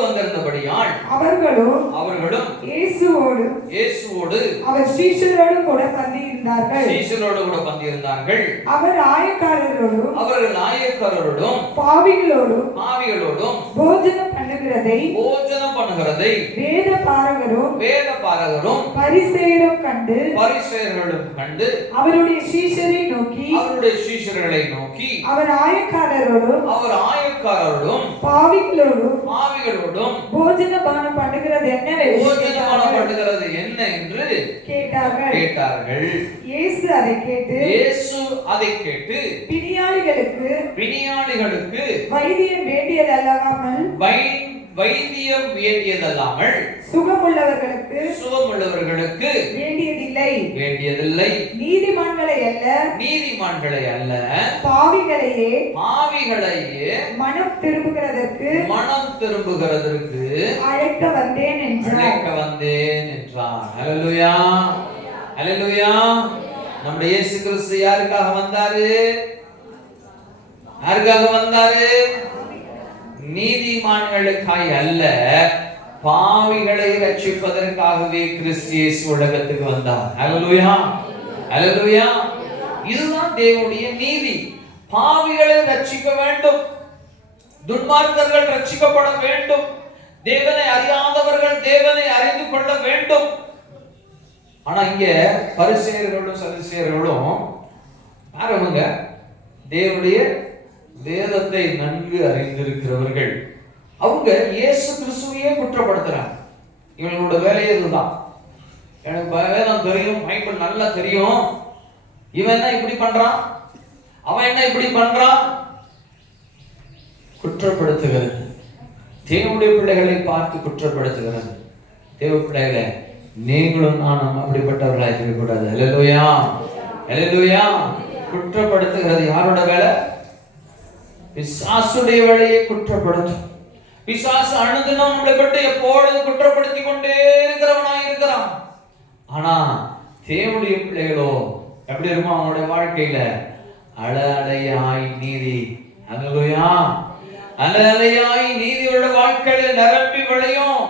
வந்திருந்தபடியால் அவர்களும் இயேசுவோடு அவர் சீஷரோடு கூட பந்தியிருந்தார்கள். அவர் ஆயக்காரரோடும் பாவிகளோடும் போஜனம் பண்ணுகிறதை வேத பாரகரும் பரிசேயரும் கண்டு அவருடைய சீஷரை நோக்கி அவர் ஆயக்காரரோடும் பாவிகளோடும் போஜன பானம் பண்ணுகிறது என்ன என்று கேட்டார்கள். இயேசு அதை கேட்டு பிணியாளிகளுக்கு வைத்தியம் வேண்டியதல்லாமல் சுகமுள்ளவர்களுக்கு வேண்டியதில்லை. நீதிமான்களை அல்ல பாவிகளையே மனம் திரும்புகிறதற்கு அழைக்க வந்தேன் என்றார். ஹல்லேலூயா, ஹல்லேலூயா. நம்முடைய இயேசு கிறிஸ்து யாருக்காக வந்தாரு? நீதிமான்களுக்காய் அல்ல, பாவிகளை ரட்சிப்பதற்காகவே கிறிஸ்து இயேசு உலகத்துக்கு வந்தார். ஹல்லேலூயா, ஹல்லேலூயா. இதுதான் தேவனுடைய நீதி. பாவிகளை ரட்சிக்க வேண்டும், துன்மார்க்கர்கள் ரட்சிக்கப்பட வேண்டும், தேவனை அறியாதவர்கள் தேவனை அறிந்து கொள்ள வேண்டும். ஆனா இங்க பரிசேயர்களும் சதுசேயர்களும் யாரவங்க? தேவனுடைய வேதத்தை நன்கு அறிந்திருக்கிறவர்கள். அவங்க இயேசு கிறிஸ்துவையே குற்றப்படுத்துறாங்க. இவங்களோட வேலையே இதுதான். எனக்கு வேதம் தெரியும், பைபிள் நல்லா தெரியும், இவன் என்ன இப்படி பண்றான், அவன் என்ன இப்படி பண்றான், குற்றப்படுத்துகிறது. தேவனுடைய பிள்ளைகளை பார்த்து குற்றப்படுத்துகிறது. தேவ பிள்ளைகளை நீங்களும் நானும் அப்படிப்பட்டவர்களாக இருக்கக்கூடாது. ஹல்லேலூயா, ஹல்லேலூயா. குற்றப்படுத்துகிறது யாரோட வேலை? பிசாசுடைய வேலையை குற்றப்படுத்தும். பிசாசு அனுதினம் நம்மளை பற்றி எப்பொழுது குற்றப்படுத்தி கொண்டே இருக்கிறான். ஆனா தேவனுடைய பிள்ளைகளோ எப்படி இருக்குமா? அவனுடைய வாழ்க்கையில அலையாய் நீதி. ஹல்லேலூயா, அலையாய் நீதியோட வாழ்க்கையில நிரம்பி விளையும்.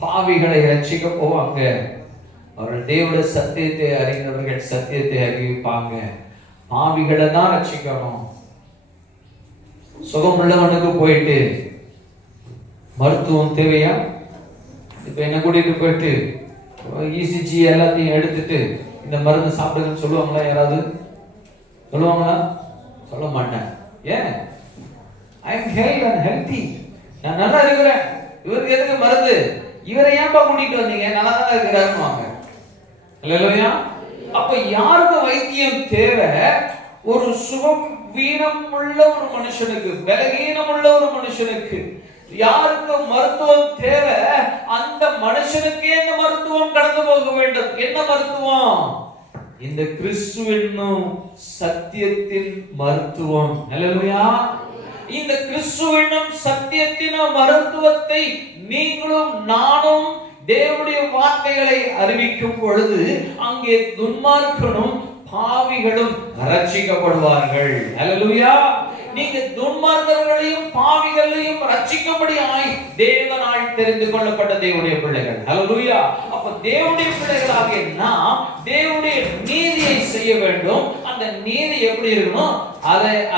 பாவிகளை ரட்சிக்க போவாங்க. அவர்கள் தேவனுடைய சத்தியத்தை அறிந்தவர்கள் சத்தியத்தை அறிவிப்பாங்க. பாவிகளை தான் ரட்சிக்கணும். சுகமுள்ளவனுக்கு போயிட்டு மருத்துவம் தேவையா? இப்ப என்ன கூட்டிட்டு போயிட்டு இசிஜி எல்லாத்தையும் எடுத்துட்டு இந்த மருந்து சாப்பிடுங்கன்னு சொல்லுவாங்களா? யாராவது சொல்லுவாங்களா? சொல்ல மாட்டேன். ஏன்? ஐ எம் ஹெல்தி, நான் நல்லா இருக்கிறேன், இவருக்கு எதுக்கு மருந்து, இவரை ஏன்பா கூட்டிட்டு வந்தீங்க, நல்லா தான் இருக்கிறாருன்னு. இல்லையா? அப்ப யாருக்கு வைத்தியம் தேவை? ஒரு சுகம் வீணம் உள்ள ஒரு மனுஷனுக்கு, பலகீனம் உள்ள ஒரு மனுஷனுக்கு யாருக்கு மருத்துவம் தேவை? அந்த மனுஷனுக்கு என்ன மருத்துவம் கடந்து போக வேண்டும்? என்ன மருத்துவம்? இந்த கிறிஸ்து என்னும் சத்தியத்தின் மருத்துவம். ஹல்லேலூயா. இந்த கிறிஸ்து என்னும் சத்தியத்தின் மருத்துவத்தை நீங்களும் நானும் தேவனுடைய வார்த்தைகளை அறிவிக்கும் பொழுது அங்கே துன்மார்க்கனும் பாவிகளும் ரட்சிக்கப்படுவார்கள். ஹல்லேலூயா. நீங்க துன்மார்க்கர்களையும் பாவிகளையும் ரட்சிக்கும்படியாய் தேவனால் தெரிந்து கொள்ளப்பட்ட தேவனுடைய பிள்ளைகள். ஹல்லேலூயா. அப்ப தேவனுடைய பிள்ளைகளாகிய நாம் தேவனுடைய நீதியை செய்ய வேண்டும். அந்த நீதி எப்படி இருக்கணும்?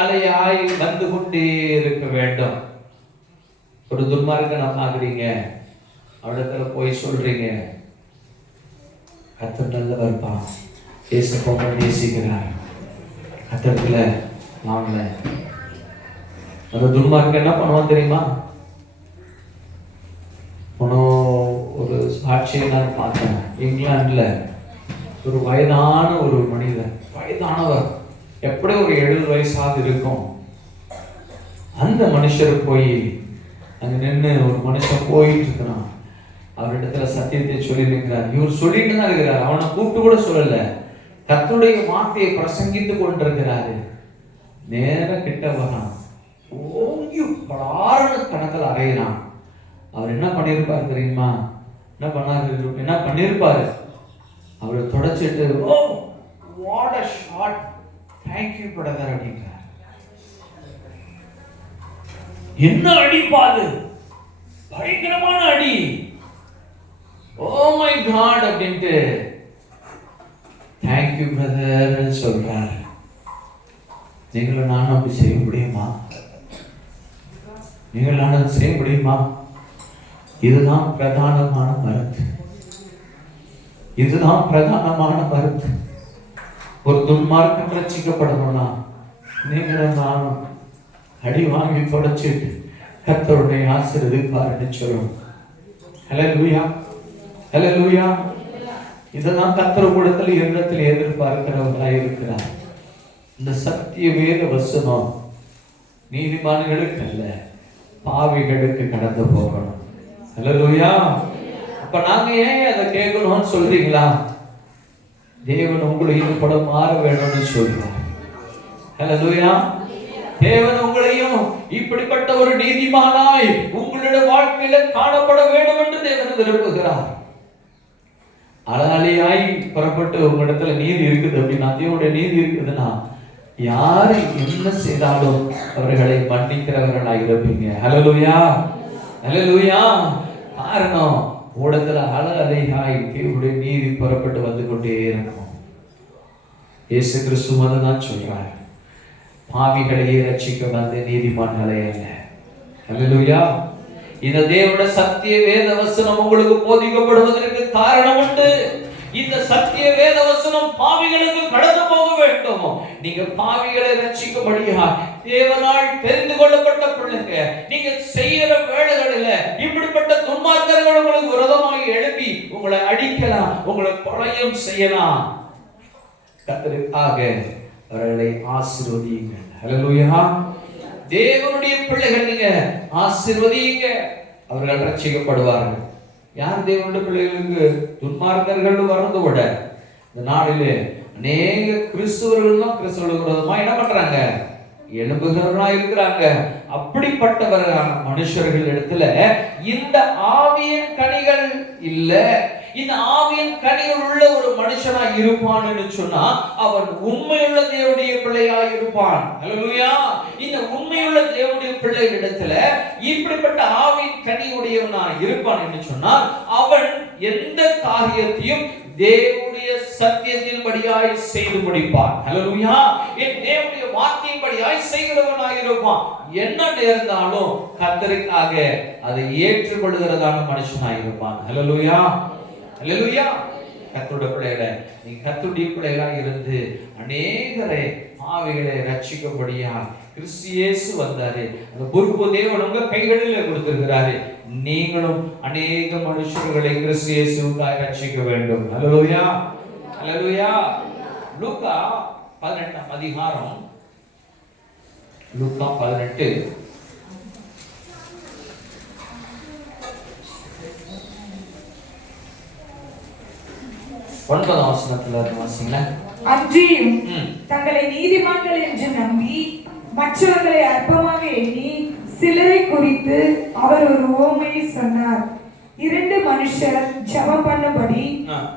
அலையாய் வந்து கொண்டே இருக்க வேண்டும். ஒரு துன்மார்க்கனை பார்க்குறீங்க, அவரிடத்துல போய் சொல்றீங்க, கர்த்தர் நல்லவர்ப்பா, இயேசுவை நேசிக்கிறார், கர்த்தர்ல ஆமல அந்த துன்மார்க்கன் என்ன பண்ணுவான் தெரியுமா? ஒரு சாட்சியை நான் பார்த்தேன். இங்கிலாந்துல ஒரு வயதான ஒரு மனிதர், வயதானவர், எப்படி ஒரு 70 வயசாக இருக்கும். அந்த மனுஷர் போய் அங்க நின்று ஒரு மனுஷன் போயிட்டு இருக்கிறான். அவரிடத்துல சத்தியத்தை சொல்லி இருக்கிறார். இவர் சொல்லிட்டு தான் இருக்கிறார். அவனை கூப்பிட்டு கூட சொல்லல, கர்த்தருடைய வார்த்தையை பிரசங்கித்து கொண்டிருக்கிறாரு. நேர கிட்ட வரான், ஓங்கி பலாரண கணக்கில் அறையிறான். அவர் என்ன பண்ணியிருப்பார் தெரியுமா? என்ன பண்ணியிருப்பாரு? அவர் தொடச்சிட்டு, oh what a shot, thank you brother அப்படிங்கிறார். என்ன அடிப்பாது, பயங்கரமான அடி, ஓ மை காட் அப்படின்ட்டு தேங்க் யூ பிரதர் சொல்றார். நீங்களும் நானும் அப்படி செய்ய முடியுமா? நீங்கள் நானும் செய்ய முடியுமா? இதுதான் பிரதானமான மருந்து. இதுதான் பிரதானமான மருந்து. ஒரு துன்மார்க்கம் ரட்சிக்கப்படணும்னா நீங்களும் நானும் அடி வாங்கி தொடச்சிட்டு கர்த்தருடைய ஆசீர்வதிப்பார்னு சொல்லணும். ஹல்லேலூயா, ஹல்லேலூயா. இதெல்லாம் கர்த்தர் கூடத்தில் எண்ணத்தில் எதிர்பார்க்கிறவர்களாக இருக்கிறார். இந்த சத்திய வேத வசனம் நீதிமான்களுக்கு அல்ல, பாவிகளுக்கு கடந்து போகணும். ஹல்லேலூயா. அப்ப நாங்க ஏன் அதை கேட்கணும்னு சொல்றீங்களா? தேவன் உங்களை ஈடுபட மாற வேணும்னு சொல்றார். ஹல்லேலூயா. தேவன் உங்களையும் இப்படிப்பட்ட ஒரு நீதிமானாய் உங்களுடைய வாழ்க்கையில காணப்பட வேண்டும் என்று தேவன் விரும்புகிறார். அழகாலியாய் புறப்பட்டு உங்களிடத்துல நீதி இருக்குது அப்படின்னா, தேவனுடைய நீதி இருக்குதுன்னா, யாரு என்ன செய்தாலும் அவர்களை மன்னிக்கிறவர்களாக இருப்பீங்க. ஹல்லேலூயா, ஹல்லேலூயா. காரணம், உடத்துல அழகாலியாய் தேவனுடைய நீதி புறப்பட்டு வந்து கொண்டே இருக்கும். இயேசு கிறிஸ்து தான் சொல்றார், பாவிகளையே ரட்சிக்க வந்த நீதிமான்களே அல்ல. ஹல்லேலூயா. இந்த தேவனுடைய சத்திய வேத வசனம் உங்களுக்கு போதிக்கப்படுவதற்கு காரணம் உண்டு. இந்த சத்திய வேத வசனம் பாவிகளுக்கு கடந்து போக வேண்டும். நீங்க பாவிகளை ரட்சிக்கும்படியா தேவனால் தெரிந்து கொள்ளப்பட்ட பிள்ளைங்க. நீங்க செய்யற வேலைகளில இப்படிப்பட்ட துன்மார்க்கர்கள் உங்களுக்கு விரோதமாக எழுப்பி உங்களை அடிக்கலாம், உங்களை கொலையும் செய்யலாம். கர்த்தருக்காக அவர்களை ஆசீர்வதியுங்கள். ஹல்லேலூயா. தேவனுடைய பிள்ளைகள் நீங்க ஆசீர்வதியுங்க, அவர்கள் ரட்சிக்கப்படுவார்கள். யார் தேவனுடைய பிள்ளைகளுக்கு துன்மார்க்கர்கள் வரது விட இந்த நாளிலே அநேக கிறிஸ்துவர்கள் தான் கிறிஸ்துவர்களுக்கு விரோதமா என்ன பண்றாங்க? எழும்புகிறவர்களா இருக்கிறாங்க. அப்படிப்பட்டவர்களான மனுஷர்கள் இடத்துல இந்த ஆவியின் கனிகள் இல்ல. இந்த ஆவியின் கனிகள் உள்ள ஒரு மனுஷனா இருப்பான்னு சொன்னா அவன் உண்மையுள்ள தேவனுடைய பிள்ளையா இருப்பான். ஹல்லேலூயா. இந்த உண்மையுள்ள தேவனுடைய பிள்ளைகளிடத்துல இப்படிப்பட்ட ஆவியின் கனி உடையவனா இருப்பான் என்று சொன்னால் அவன் எந்த காரியத்தையும் தேவனுடைய சத்தியத்தின்படியாய் செய்து முடிப்பான். ஹல்லேலூயா. என் தேவனுடைய வார்த்தையின்படியாய் செய்கிறவனாய் இருப்பான். என்ன நேர்ந்தாலும் கர்த்தருக்காக அதை ஏற்றுக்கொள்கிறதான மனுஷனாய் இருப்பான். ஹல்லேலூயா, ஹல்லேலூயா. கர்த்தருடைய பிள்ளைகளே, நீங்க கர்த்தருடைய பிள்ளைகளா இருந்து அநேகரை பாவிகளை ரட்சிக்கும்படியா கிறிஸ்து இயேசு வந்தாரு. அந்த பொறுப்பு தேவன் உங்க கைகளிலே கொடுத்திருக்கிறாரு. நீங்களும் அநேக மனுஷர்களை கிறிஸ்து இயேசுவுக்காக ரட்சிக்க வேண்டும். ஹல்லேலூயா, ஹல்லேலூயா. லூக்கா 18ஆம் அதிகாரம், லூக்கா 18 9ஆம் வசனத்துல வாசிங்களா. அன்றியும் தங்களை நீதிமான்கள் என்று நம்பி மற்றவர்களை அற்பமாக எண்ணி சிலரை குறித்து அவர் ஒரு உவமையை சொன்னார். 2 மனுஷர் ஜெபம் பண்ணும்படி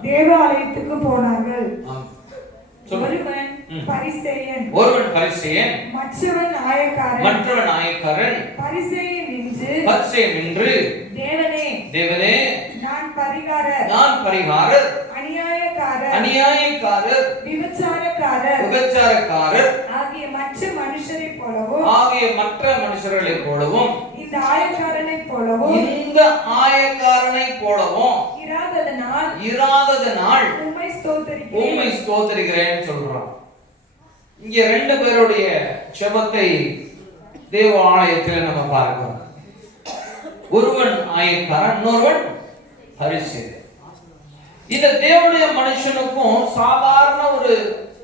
தேவாலயத்துக்கு போனார்கள். ஒருவன் பரிசேயன், மற்றவன் ஆயக்காரன். பரிசேயன் நின்று, தேவனே, நான் பரிகாரர், அநியாயக்காரர், விபச்சாரக்காரர் ஆகிய மற்ற மனுஷரைப் போலவும் இந்த ஆயக்காரனைப் போலவும் இராததனால் உம்மை ஸ்தோத்திரிக்கிறேன் சொல்றான். இங்க 2 பேருடைய ஜெபத்தை தேவ ஆலயத்தில் நம்ம பார்க்கிறோம். ஒருவன் ஆயக்காரன், இன்னொருவன் பரிசேயன். இந்த தேவனுடைய மனுஷனுக்கும் சாதாரண ஒரு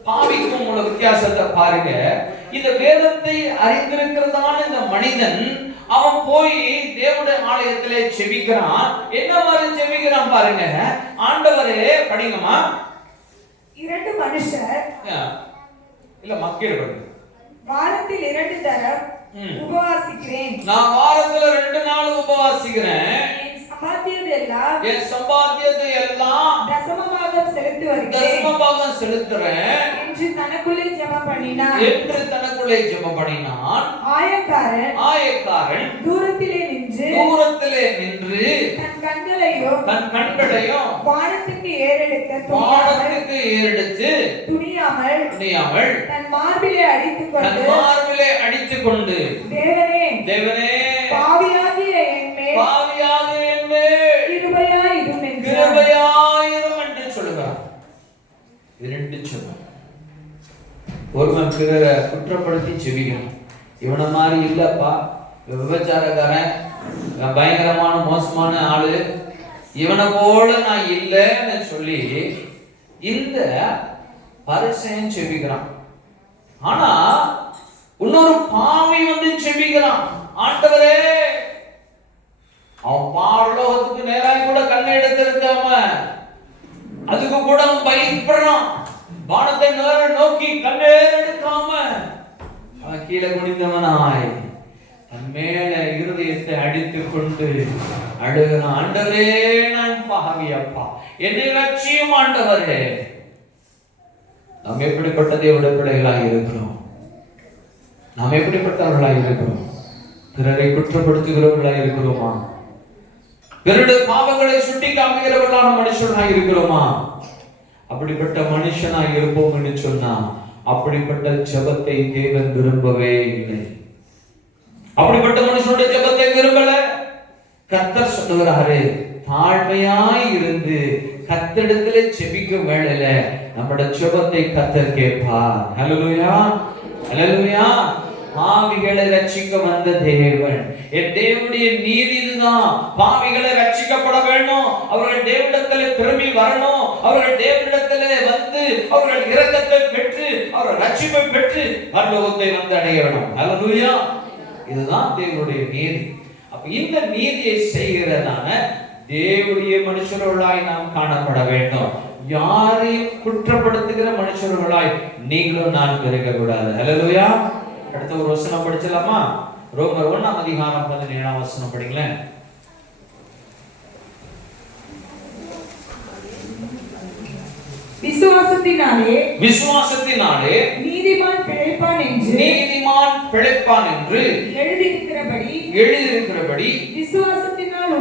பாவிக்கும் உள்ள வித்தியாசத்தை பாருங்க. இந்த வேதத்தை அறிந்திருக்கிறதான இந்த மனிதன் அவன் போய் தேவனுடைய ஆலயத்திலே ஜெபிக்கிறான். என்ன மாதிரி ஜெபிக்கிறான் பாருங்க. ஆண்டவரே, படிங்கம்மா. 2 மனுஷர் இல்ல மக்கள் படிங்க. வாரத்தில் 2 தரம் உபவாசிக்கிறேன். நான் வாரத்துல 2 நாள் உபவாசிக்கிறேன். என் சம்பாத்தியத்தை எல்லாம் தசமபாகம் செலுத்துறேன் என்று தனக்குள்ளே ஜெபம் பண்ணினான். ஆயக்காரன் தூரத்திலே நின்று தன் கண்களையும் வானத்துக்கு ஏறெடுத்து துணியாமல் தன் மார்பிலே அடித்துக்கொண்டு தேவனே, பாவியாகிய என் மேல் கிருபையாயிரும் என்று சொல்லுகிறார். 2 சொல்லுங்க. ஒருவன் பிறரை குற்றப்படுத்தி ஜெபிக்கணும். இவனை மாதிரி இல்லப்பா, விபச்சாரக்காரன், பயங்கரமான மோசமான ஆளு, இவனை போல நான் இல்லைன்னு சொல்லி இந்த பரிசேயன் ஜெபிக்கிறான். ஆனா இன்னொரு பாவி வந்து ஜெபிக்கிறான். ஆண்டவரே, அவன் பாரலோகத்துக்கு நேராய் கூட கண்ணை எடுத்திருக்காம அதுக்கு கூட அவன் பயப்படுறான். வானத்தை நோக்கி கண்ணேர் எடுக்காம அவன் கீழே குனிந்தவனாய் தன் மேல இருதயத்தை அடித்துக் கொண்டு அழுகிறான். ஆண்டவரே, நான் பாவி அப்பா, என்னை ரட்சியும் ஆண்டவரே. நாம் எப்படிப்பட்ட தேவனுடைய பிள்ளைகளாய் இருக்கிறோம்? நாம் எப்படிப்பட்டவர்களாய் இருக்கிறோம்? பிறரை குற்றப்படுத்துகிறவர்களாய் இருக்கிறோமா? பிறருடைய பாவங்களை சுட்டி காமிக்கிறவர்களான மனுஷனாய் இருக்கிறோமா? அப்படிப்பட்ட மனுஷனாய் இருப்போம் என்று சொன்னா அப்படிப்பட்ட ஜெபத்தை தேவன் விரும்பவே இல்லை. அப்படிப்பட்ட மனுஷனுடைய ஜெபத்தை விரும்பல. கர்த்தர் சொல்லுகிறாரு, தாழ்மையாய் இருந்து கர்த்தரிடத்திலே ஜெபிக்க வேளையில நம்முடைய ஜெபத்தை கர்த்தர் கேட்பார். ஹல்லேலூயா, ஹல்லேலூயா. பாவிகளை ரட்சிக்க வந்த தேவன், என் தேவனுடைய நீதி இதுதான். பாவிகளை ரட்சிக்கப்பட வேண்டும். அவர்கள் தேவனிடத்திலே திரும்பி வரணும். அவர்கள் தேவனிடத்திலே வந்து அவர்கள் இரக்கத்தை பெற்று அவர்கள் ரட்சிப்பை பெற்று பரலோகத்தை வந்து அடைய வேண்டும். ஹல்லேலூயா. இதுதான் தேவனுடைய நீதி. அப்ப இந்த நீதியை செய்கிறதான தேவனுடைய மனுஷர்களாய் நாம் காணப்பட வேண்டும். யாரையும் குற்றப்படுத்துகிற மனுஷர்களாய் நீங்களும் நான் இருக்க கூடாது. ஹல்லேலூயா. அடுத்த ஒரு வசனம் படிச்சலாமா? ரோமர் 1:17 படிங்களேன். விசுவாசத்தினாலே நீதிமான் பிழைப்பான் என்று எழுதியிருக்கிறபடி விசுவாசத்தினால்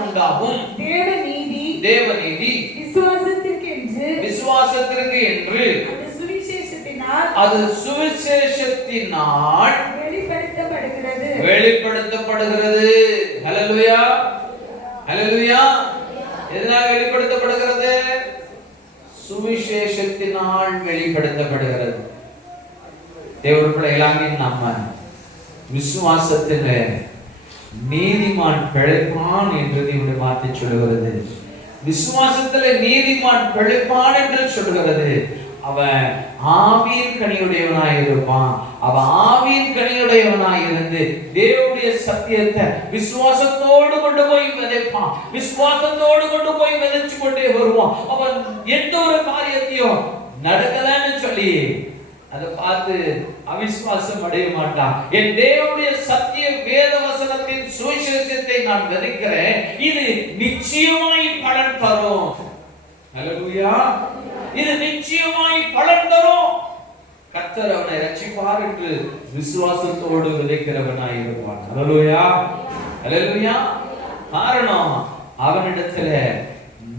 உண்டாகும் தேவநீதி விசுவாசத்திற்கு என்று அது சுவிசேஷத்தினால் வெளிப்படுத்தப்படுகிறது. ஹல்லேலூயா, ஹல்லேலூயா. எதனால் வெளிப்படுத்தப்படுகிறது? சுவிசேஷத்தினால் வெளிப்படுத்தப்படுகிறது. தேவனுடைய பிள்ளைகளாகிய நம்ம விசுவாசத்திலே நீதிமான் பிழைப்பான் என்று தேவனுடைய வார்த்தை சொல்லுகிறது. விசுவாசத்திலே நீதிமான் பிழைப்பான் என்று சொல்லுகிறது. அவன் ஆவியின் கனியுடையவனாய் இருப்பான். அவன் ஆவியின் கனியுடையவனாய் இருந்து தேவனுடைய சத்தியத்தை விசுவாசத்தோடு கொண்டு போய் விதைப்பான். விசுவாசத்தோடு கொண்டு போய் விதைச்சு கொண்டே வருவான். அவன் எந்த ஒரு காரியத்தையும் நடக்கலன்னு சொல்லி அதை பார்த்து அவிசுவாசம் அடைய மாட்டான். என் தேவனுடைய சத்திய வேத வசனத்தின் சுவிசேஷத்தை நான் விதைக்கிறேன், இது நிச்சயமாய் பலன் தரும். ஹல்லேலூயா. இது நிச்சயமாய் பலன் தரும். கர்த்தர் அவனை ரட்சிப்பார் என்று விசுவாசத்தோடு விதைக்கிறவனாய் இருப்பான். ஹல்லேலூயா, ஹல்லேலூயா. காரணம், அவனிடத்துல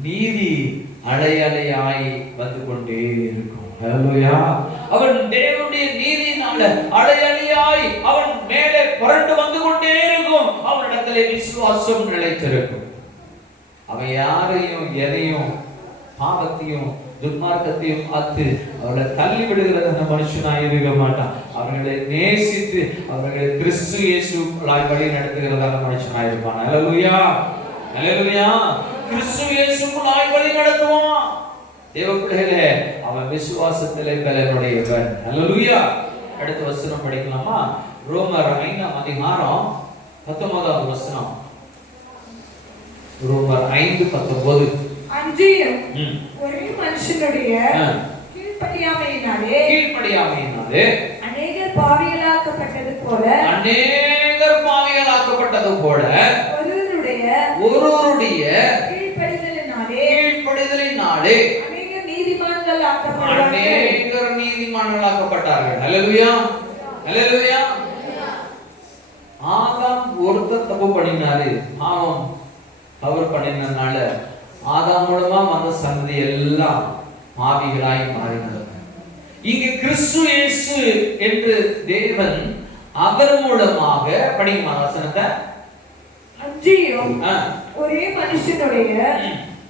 நீதி அலையலையாய் வந்து கொண்டே இருக்கும். ஹல்லேலூயா. அவன் தேவனுடைய நீதியினால அலையலையாய் அவன் மேலே புரண்டு வந்து கொண்டே இருக்கும். அவனிடத்திலே விசுவாசம் நிலைத்திருக்கும். அவன் யாரையும் எதையும் பாவத்தையும் துன்மார்க்கத்தையும் பார்த்து அவர்களை தள்ளி விடுகிறதான மனுஷனாய் இருக்க மாட்டான். அவர்களை நேசித்து அவர்களை கிறிஸ்து இயேசுக்குள்ளாய் வழி நடத்துகிறதான மனுஷனாய் இருப்பான். அல்லேலூயா, அல்லேலூயா. கிறிஸ்து இயேசுக்குள்ளாய் வழி நடத்துவான். தேவ பிள்ளைகளே, அவன் விசுவாசத்திலே பலனுடையவன். அல்லேலூயா. அடுத்த வசனம் படிக்கலாமா? ரோமர் 5ஆம் அதிகாரம் 19வது வசனம். ரோமர் 5:19. அன்றியும் ஒரே மனுஷனுடைய கீழ்ப்படியாமையினாலே அநேகர் பாவிகளாக்கப்பட்டது போல ஒருவருடைய கீழ்ப்படிதலினாலே அநேகர் நீதிமான்களாக்கப்பட்டார்கள். அல்லேலூயா, அல்லேலூயா. ஆதாம் ஒருத்தர் தப்பு பண்ணினாரு, பாவம் அவர் பண்ணினால ஆதாம் மூலமா வந்த சந்ததி எல்லாம் பாவிகளாய் மாறினார். இங்கு கிறிஸ்து இயேசு என்று தேவன் அவர் மூலமாக படிக்குமா வசனத்தை? அன்றியும் ஒரே மனுஷனுடைய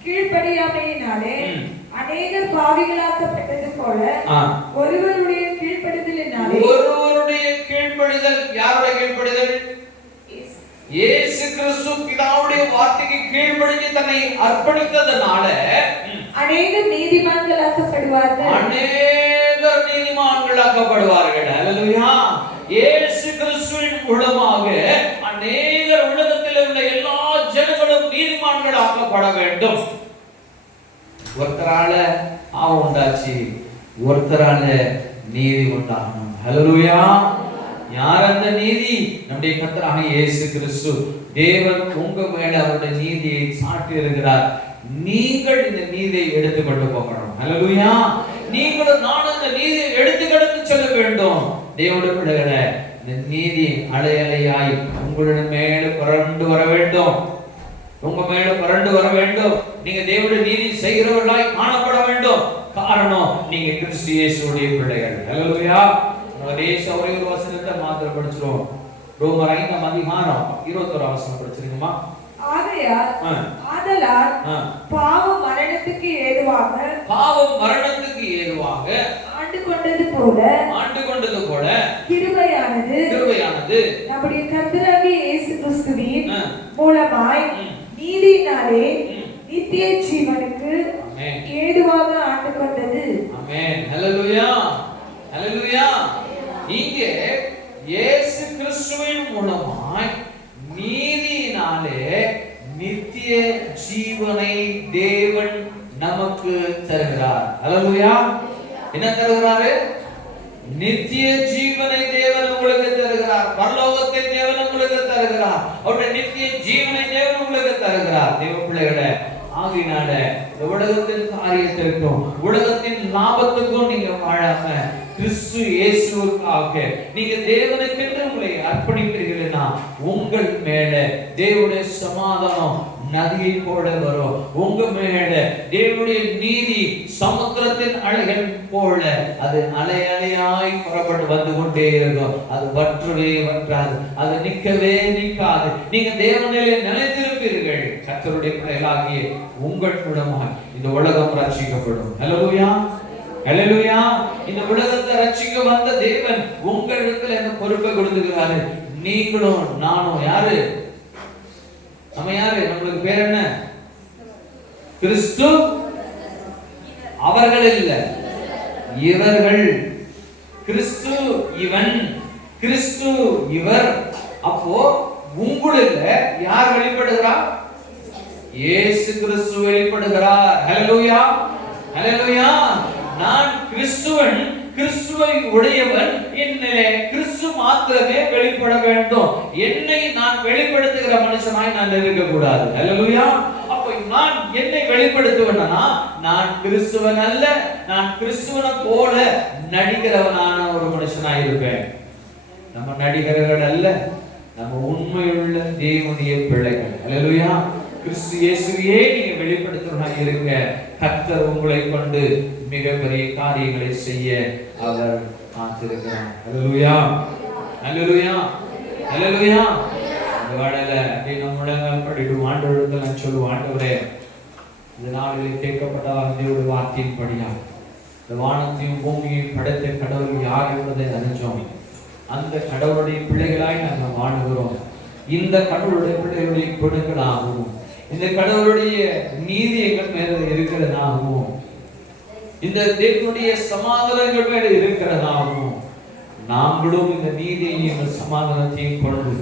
கீழ்ப்படியாமையினாலே அநேகர் பாவிகளாக்கப்பட்டது போல ஒருவருடைய கீழ்ப்படிதலினாலே. ஒருவருடைய கீழ்ப்படிதல், யாருடைய கீழ்ப்படிதல்? இயேசு கிறிஸ்து பிதாவுடைய வார்த்தைக்கு கீழ்ப்படிந்து தன்னை அர்ப்பணித்ததனால அநேகர் நீதிமான்களாக்கப்படுவார்கள். அநேகர் நீதிமான்களாக்கப்படுவார்கள். அல்லேலூயா. இயேசு கிறிஸ்துவின் மூலமாக அநேகர் உலகத்தில் உள்ள எல்லா ஜனங்களும் நீதிமான்களாக்கப்பட வேண்டும். ஒருத்தரால பாவம் உண்டாச்சு, ஒருத்தரால நீதி உண்டாகணும். அல்லேலூயா. யார் அந்த நீதி? நம்முடைய கர்த்தராகிய இயேசு கிறிஸ்து. தேவன் உங்க மேல அவருடைய நீதியை சாட்டி இருக்கிறார். நீங்கள் இந்த நீதியை எடுத்துக்கொண்டு போகணும். அல்லேலூயா. நீங்களும் நானும் இந்த நீதியை எடுத்துக்கொண்டு செல்ல வேண்டும். தேவனுடைய பிள்ளைகளே, இந்த நீதி அலை அலையாய் உங்களுடைய மேல புரண்டு வர வேண்டும். உங்க மேல புரண்டு வர வேண்டும். நீங்க தேவனுடைய நீதி செய்கிறவர்களாய் காணப்பட வேண்டும். காரணம், நீங்க கிறிஸ்து இயேசுவுடைய பிள்ளைகள். அல்லேலூயா. ஒரே ஒரு வசனத்தை மாத்திரம் படிச்சிரோம். ரோமர் 5ஆம் அதிகாரம் 21ஆம் வசனம் படிச்சிருக்கீங்களா? ஆதலால் பாவம் மரணத்துக்கு ஏதுவாக ஆண்டு கொண்டது போல கிருபையானது நம்முடைய கர்த்தராகிய இயேசு கிறிஸ்துவின் மூலமாய் நீதியினாலே நித்திய ஜீவனுக்கு ஏதுவாக ஆண்டு கொண்டது. ஆமென். ஹல்லேலூயா, ஹல்லேலூயா. இங்கே இயேசு கிறிஸ்துவின் மூலமாய் நீதியினாலே நித்திய ஜீவனை தேவன் நமக்கு தருகிறார். ஹல்லேலூயா. என்ன தருகிறாரு? நித்திய ஜீவனை தேவன் உங்களுக்கு தருகிறார். பரலோகத்தை தேவன் உங்களுக்கு தருகிறார். அவருடைய நித்திய ஜீவனை தேவன் உங்களுக்கு தருகிறார். தேவ பிள்ளைகளே, ஆகினால இந்த உலகத்தின் காரியத்திற்கும் உலகத்தின் லாபத்துக்கும் நீங்க வாழாம கிறிஸ்து இயேசுவுக்காக நீங்க தேவனுக்கென்று உங்களை அர்ப்பணிப்பீர்கள்னா உங்கள் மேல தேவனுடைய சமாதானம் நதியை போல வரும். உங்க மேல தேவனுடைய நீதி சமுத்திரத்தின் அலைகள் போல அது அலை அலையாய் புறப்பட்டு வந்து கொண்டே இருக்கும். அது வற்றவே வற்றாது, அது நிற்கவே நிற்காது. நீங்க தேவனிலே நிலைத்திருப்பீர்கள். கர்த்தருடைய பிள்ளைகளாகிய உங்கள் மூலமாக இந்த உலகம் ரட்சிக்கப்படும். ஹல்லேலூயா, ஹல்லேலூயா. இந்த உலகத்தை ரட்சிக்க வந்த தேவன் உங்களிடத்தில் என்ன பொறுப்பை கொடுத்துக்கிறாரு. நீங்களும் நானும் யாரு? நம்ம யாரு? நம்மளுக்கு பேர் என்ன? கிறிஸ்து. அவர்கள் இல்ல, இவர்கள். கிறிஸ்து இவன், கிறிஸ்து இவர். அப்போ உங்களுக்குள்ள யார் வெளிப்படுகிறார்? இயேசு கிறிஸ்து வெளிப்படுகிறார். ஹல்லேலூயா, ஹல்லேலூயா. நான் கிறிஸ்துவன், கிறிஸ்துவை உடையவன். என்னிலே கிறிஸ்து மாத்திரமே வெளிப்பட வேண்டும். என்னை நான் வெளிப்படுத்துகிற மனுஷனாய் நான் இருக்க கூடாது. ஹல்லேலூயா. அப்ப நான் என்னை வெளிப்படுத்துவேன்னா நான் கிறிஸ்துவன் அல்ல, நான் கிறிஸ்துவனை போல நடிக்கிறவனான ஒரு மனுஷனாய் இருப்பேன். நம்ம நடிகர்கள் அல்ல, நம்ம உண்மையுள்ள தேவனுடைய பிள்ளைகள். ஹல்லேலூயா. கிறிஸ்து இயேசுவையே நீங்க வெளிப்படுத்துறவனாய் இருங்க. கர்த்தர் உங்களை கொண்டு மிகப்பெரிய காரியங்களை செய்ய அவர் காத்திருக்கிறார். ஹல்லேலூயா, ஹல்லேலூயா, ஹல்லேலூயா. இந்த வேளையில நம்ம முழங்கால் படிட்டு ஆண்டவரிடத்தில் நான் சொல்லுவேன், ஆண்டவரே, இந்த நாள் நாளில் கேட்கப்பட்ட தேவனுடைய வார்த்தையின்படியா இந்த வானத்தையும் பூமியையும் படைத்த கடவுள் யார் என்பதை அறிஞ்சோம். அந்த கடவுளுடைய பிள்ளைகளாய் நாங்கள் வாழுகிறோம். இந்த கடவுளுடைய பிள்ளைகளுடைய குணங்களாகவும் இந்த கடவுளுடைய நீதி எங்கள் மேல இருக்கிறதாகவும் இந்த தேவனுடைய சமாதானங்கள் மேல இருக்கிறதாகவும் நாங்களும் இந்த நீதியையும் இந்த சமாதானத்தையும் கொண்டு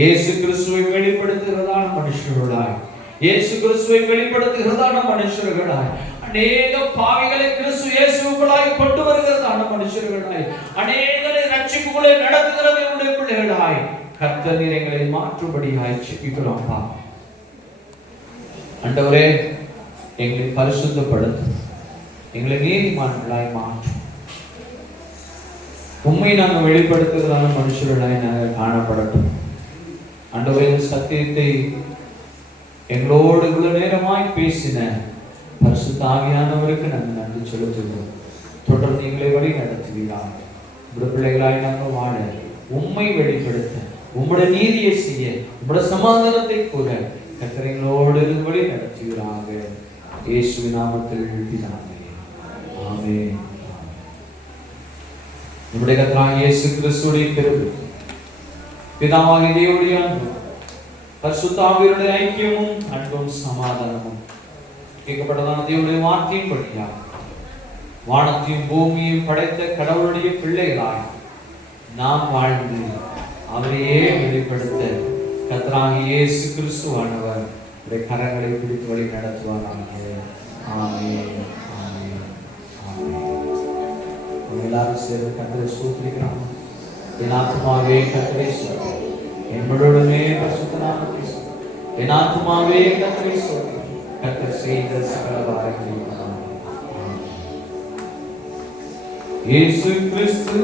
இயேசு கிறிஸ்துவை வெளிப்படுத்துகிறதான மனுஷர்களாய் இயேசு கிறிஸ்துவை வெளிப்படுத்துகிறதான மனுஷர்களாய் அநேக பாவிகளை கிறிஸ்து இயேசுக்குள்ளாய் கொண்டு வருகிறதான மனுஷர்களாய் அநேகரை ரட்சிப்புகளை நடத்துகிற தேவனுடைய பிள்ளைகளாய் கர்த்தர் எங்களை மாற்றும்படியாய் ஜெபிக்கிறோம்ப்பா. ஆண்டவரே, எங்களை பரிசுத்தப்படுத்தும், எங்களை நீதிமான்களாய் மாற்றும். உண்மை நாங்கள் வெளிப்படுத்துகிறதான மனுஷர்களாய் நாங்கள் காணப்படட்டும். ஆண்டவரே, சத்தியத்தை எங்களோடு இவ்வளவு நேரமாய் பேசின பரிசுத்த ஆவியானவருக்கு நாங்கள் நன்றி செலுத்துகிறோம். தொடர்ந்து எங்களை வழி நடத்துவீராக. உங்களுடைய பிள்ளைகளாய் நாங்கள் வாழ, உண்மை வெளிப்படுத்த, உங்களுடைய நீதியை செய்ய, உங்களுடைய சமாதானத்தை கூற கர்த்தரைகளோடு வழி நடத்துவீராக. இயேசுவின் நாமத்தில் எழுப்பினாங்க. ஆமென். நம்முடைய கர்த்தராகிய இயேசு கிறிஸ்துவின் கிருபை, பிதாவாகிய தேவனுடைய அன்பும் பரிசுத்த ஆவியானவருடைய ஐக்கியமும் அன்பும் சமாதானமும் கேட்கப்பட்டதான தேவனுடைய வார்த்தையின்படியா வானத்தையும் பூமியையும் படைத்த கடவுளுடைய பிள்ளைகளாய் நாம் வாழ்ந்து அவரையே வெளிப்படுத்த கர்த்தராகிய இயேசு கிறிஸ்துவானவர் உடைய கரங்களை பிடித்து வழி நடத்துவாராக. ஆமென். ஆமென். ஆமென். எல்லாரும் சேர்ந்து கர்த்தரை ஸ்தோத்திரிக்கிறோம். என் ஆத்துமாவே கர்த்தரை ஸ்தோத்திரி, என் முழுவதுமே பரிசுத்த நாமத்தை ஸ்தோத்திரி. என் ஆத்துமாவே கர்த்தரை ஸ்தோத்திரி, கர்த்தர் செய்த சகல காரியங்களையும். இயேசு கிறிஸ்து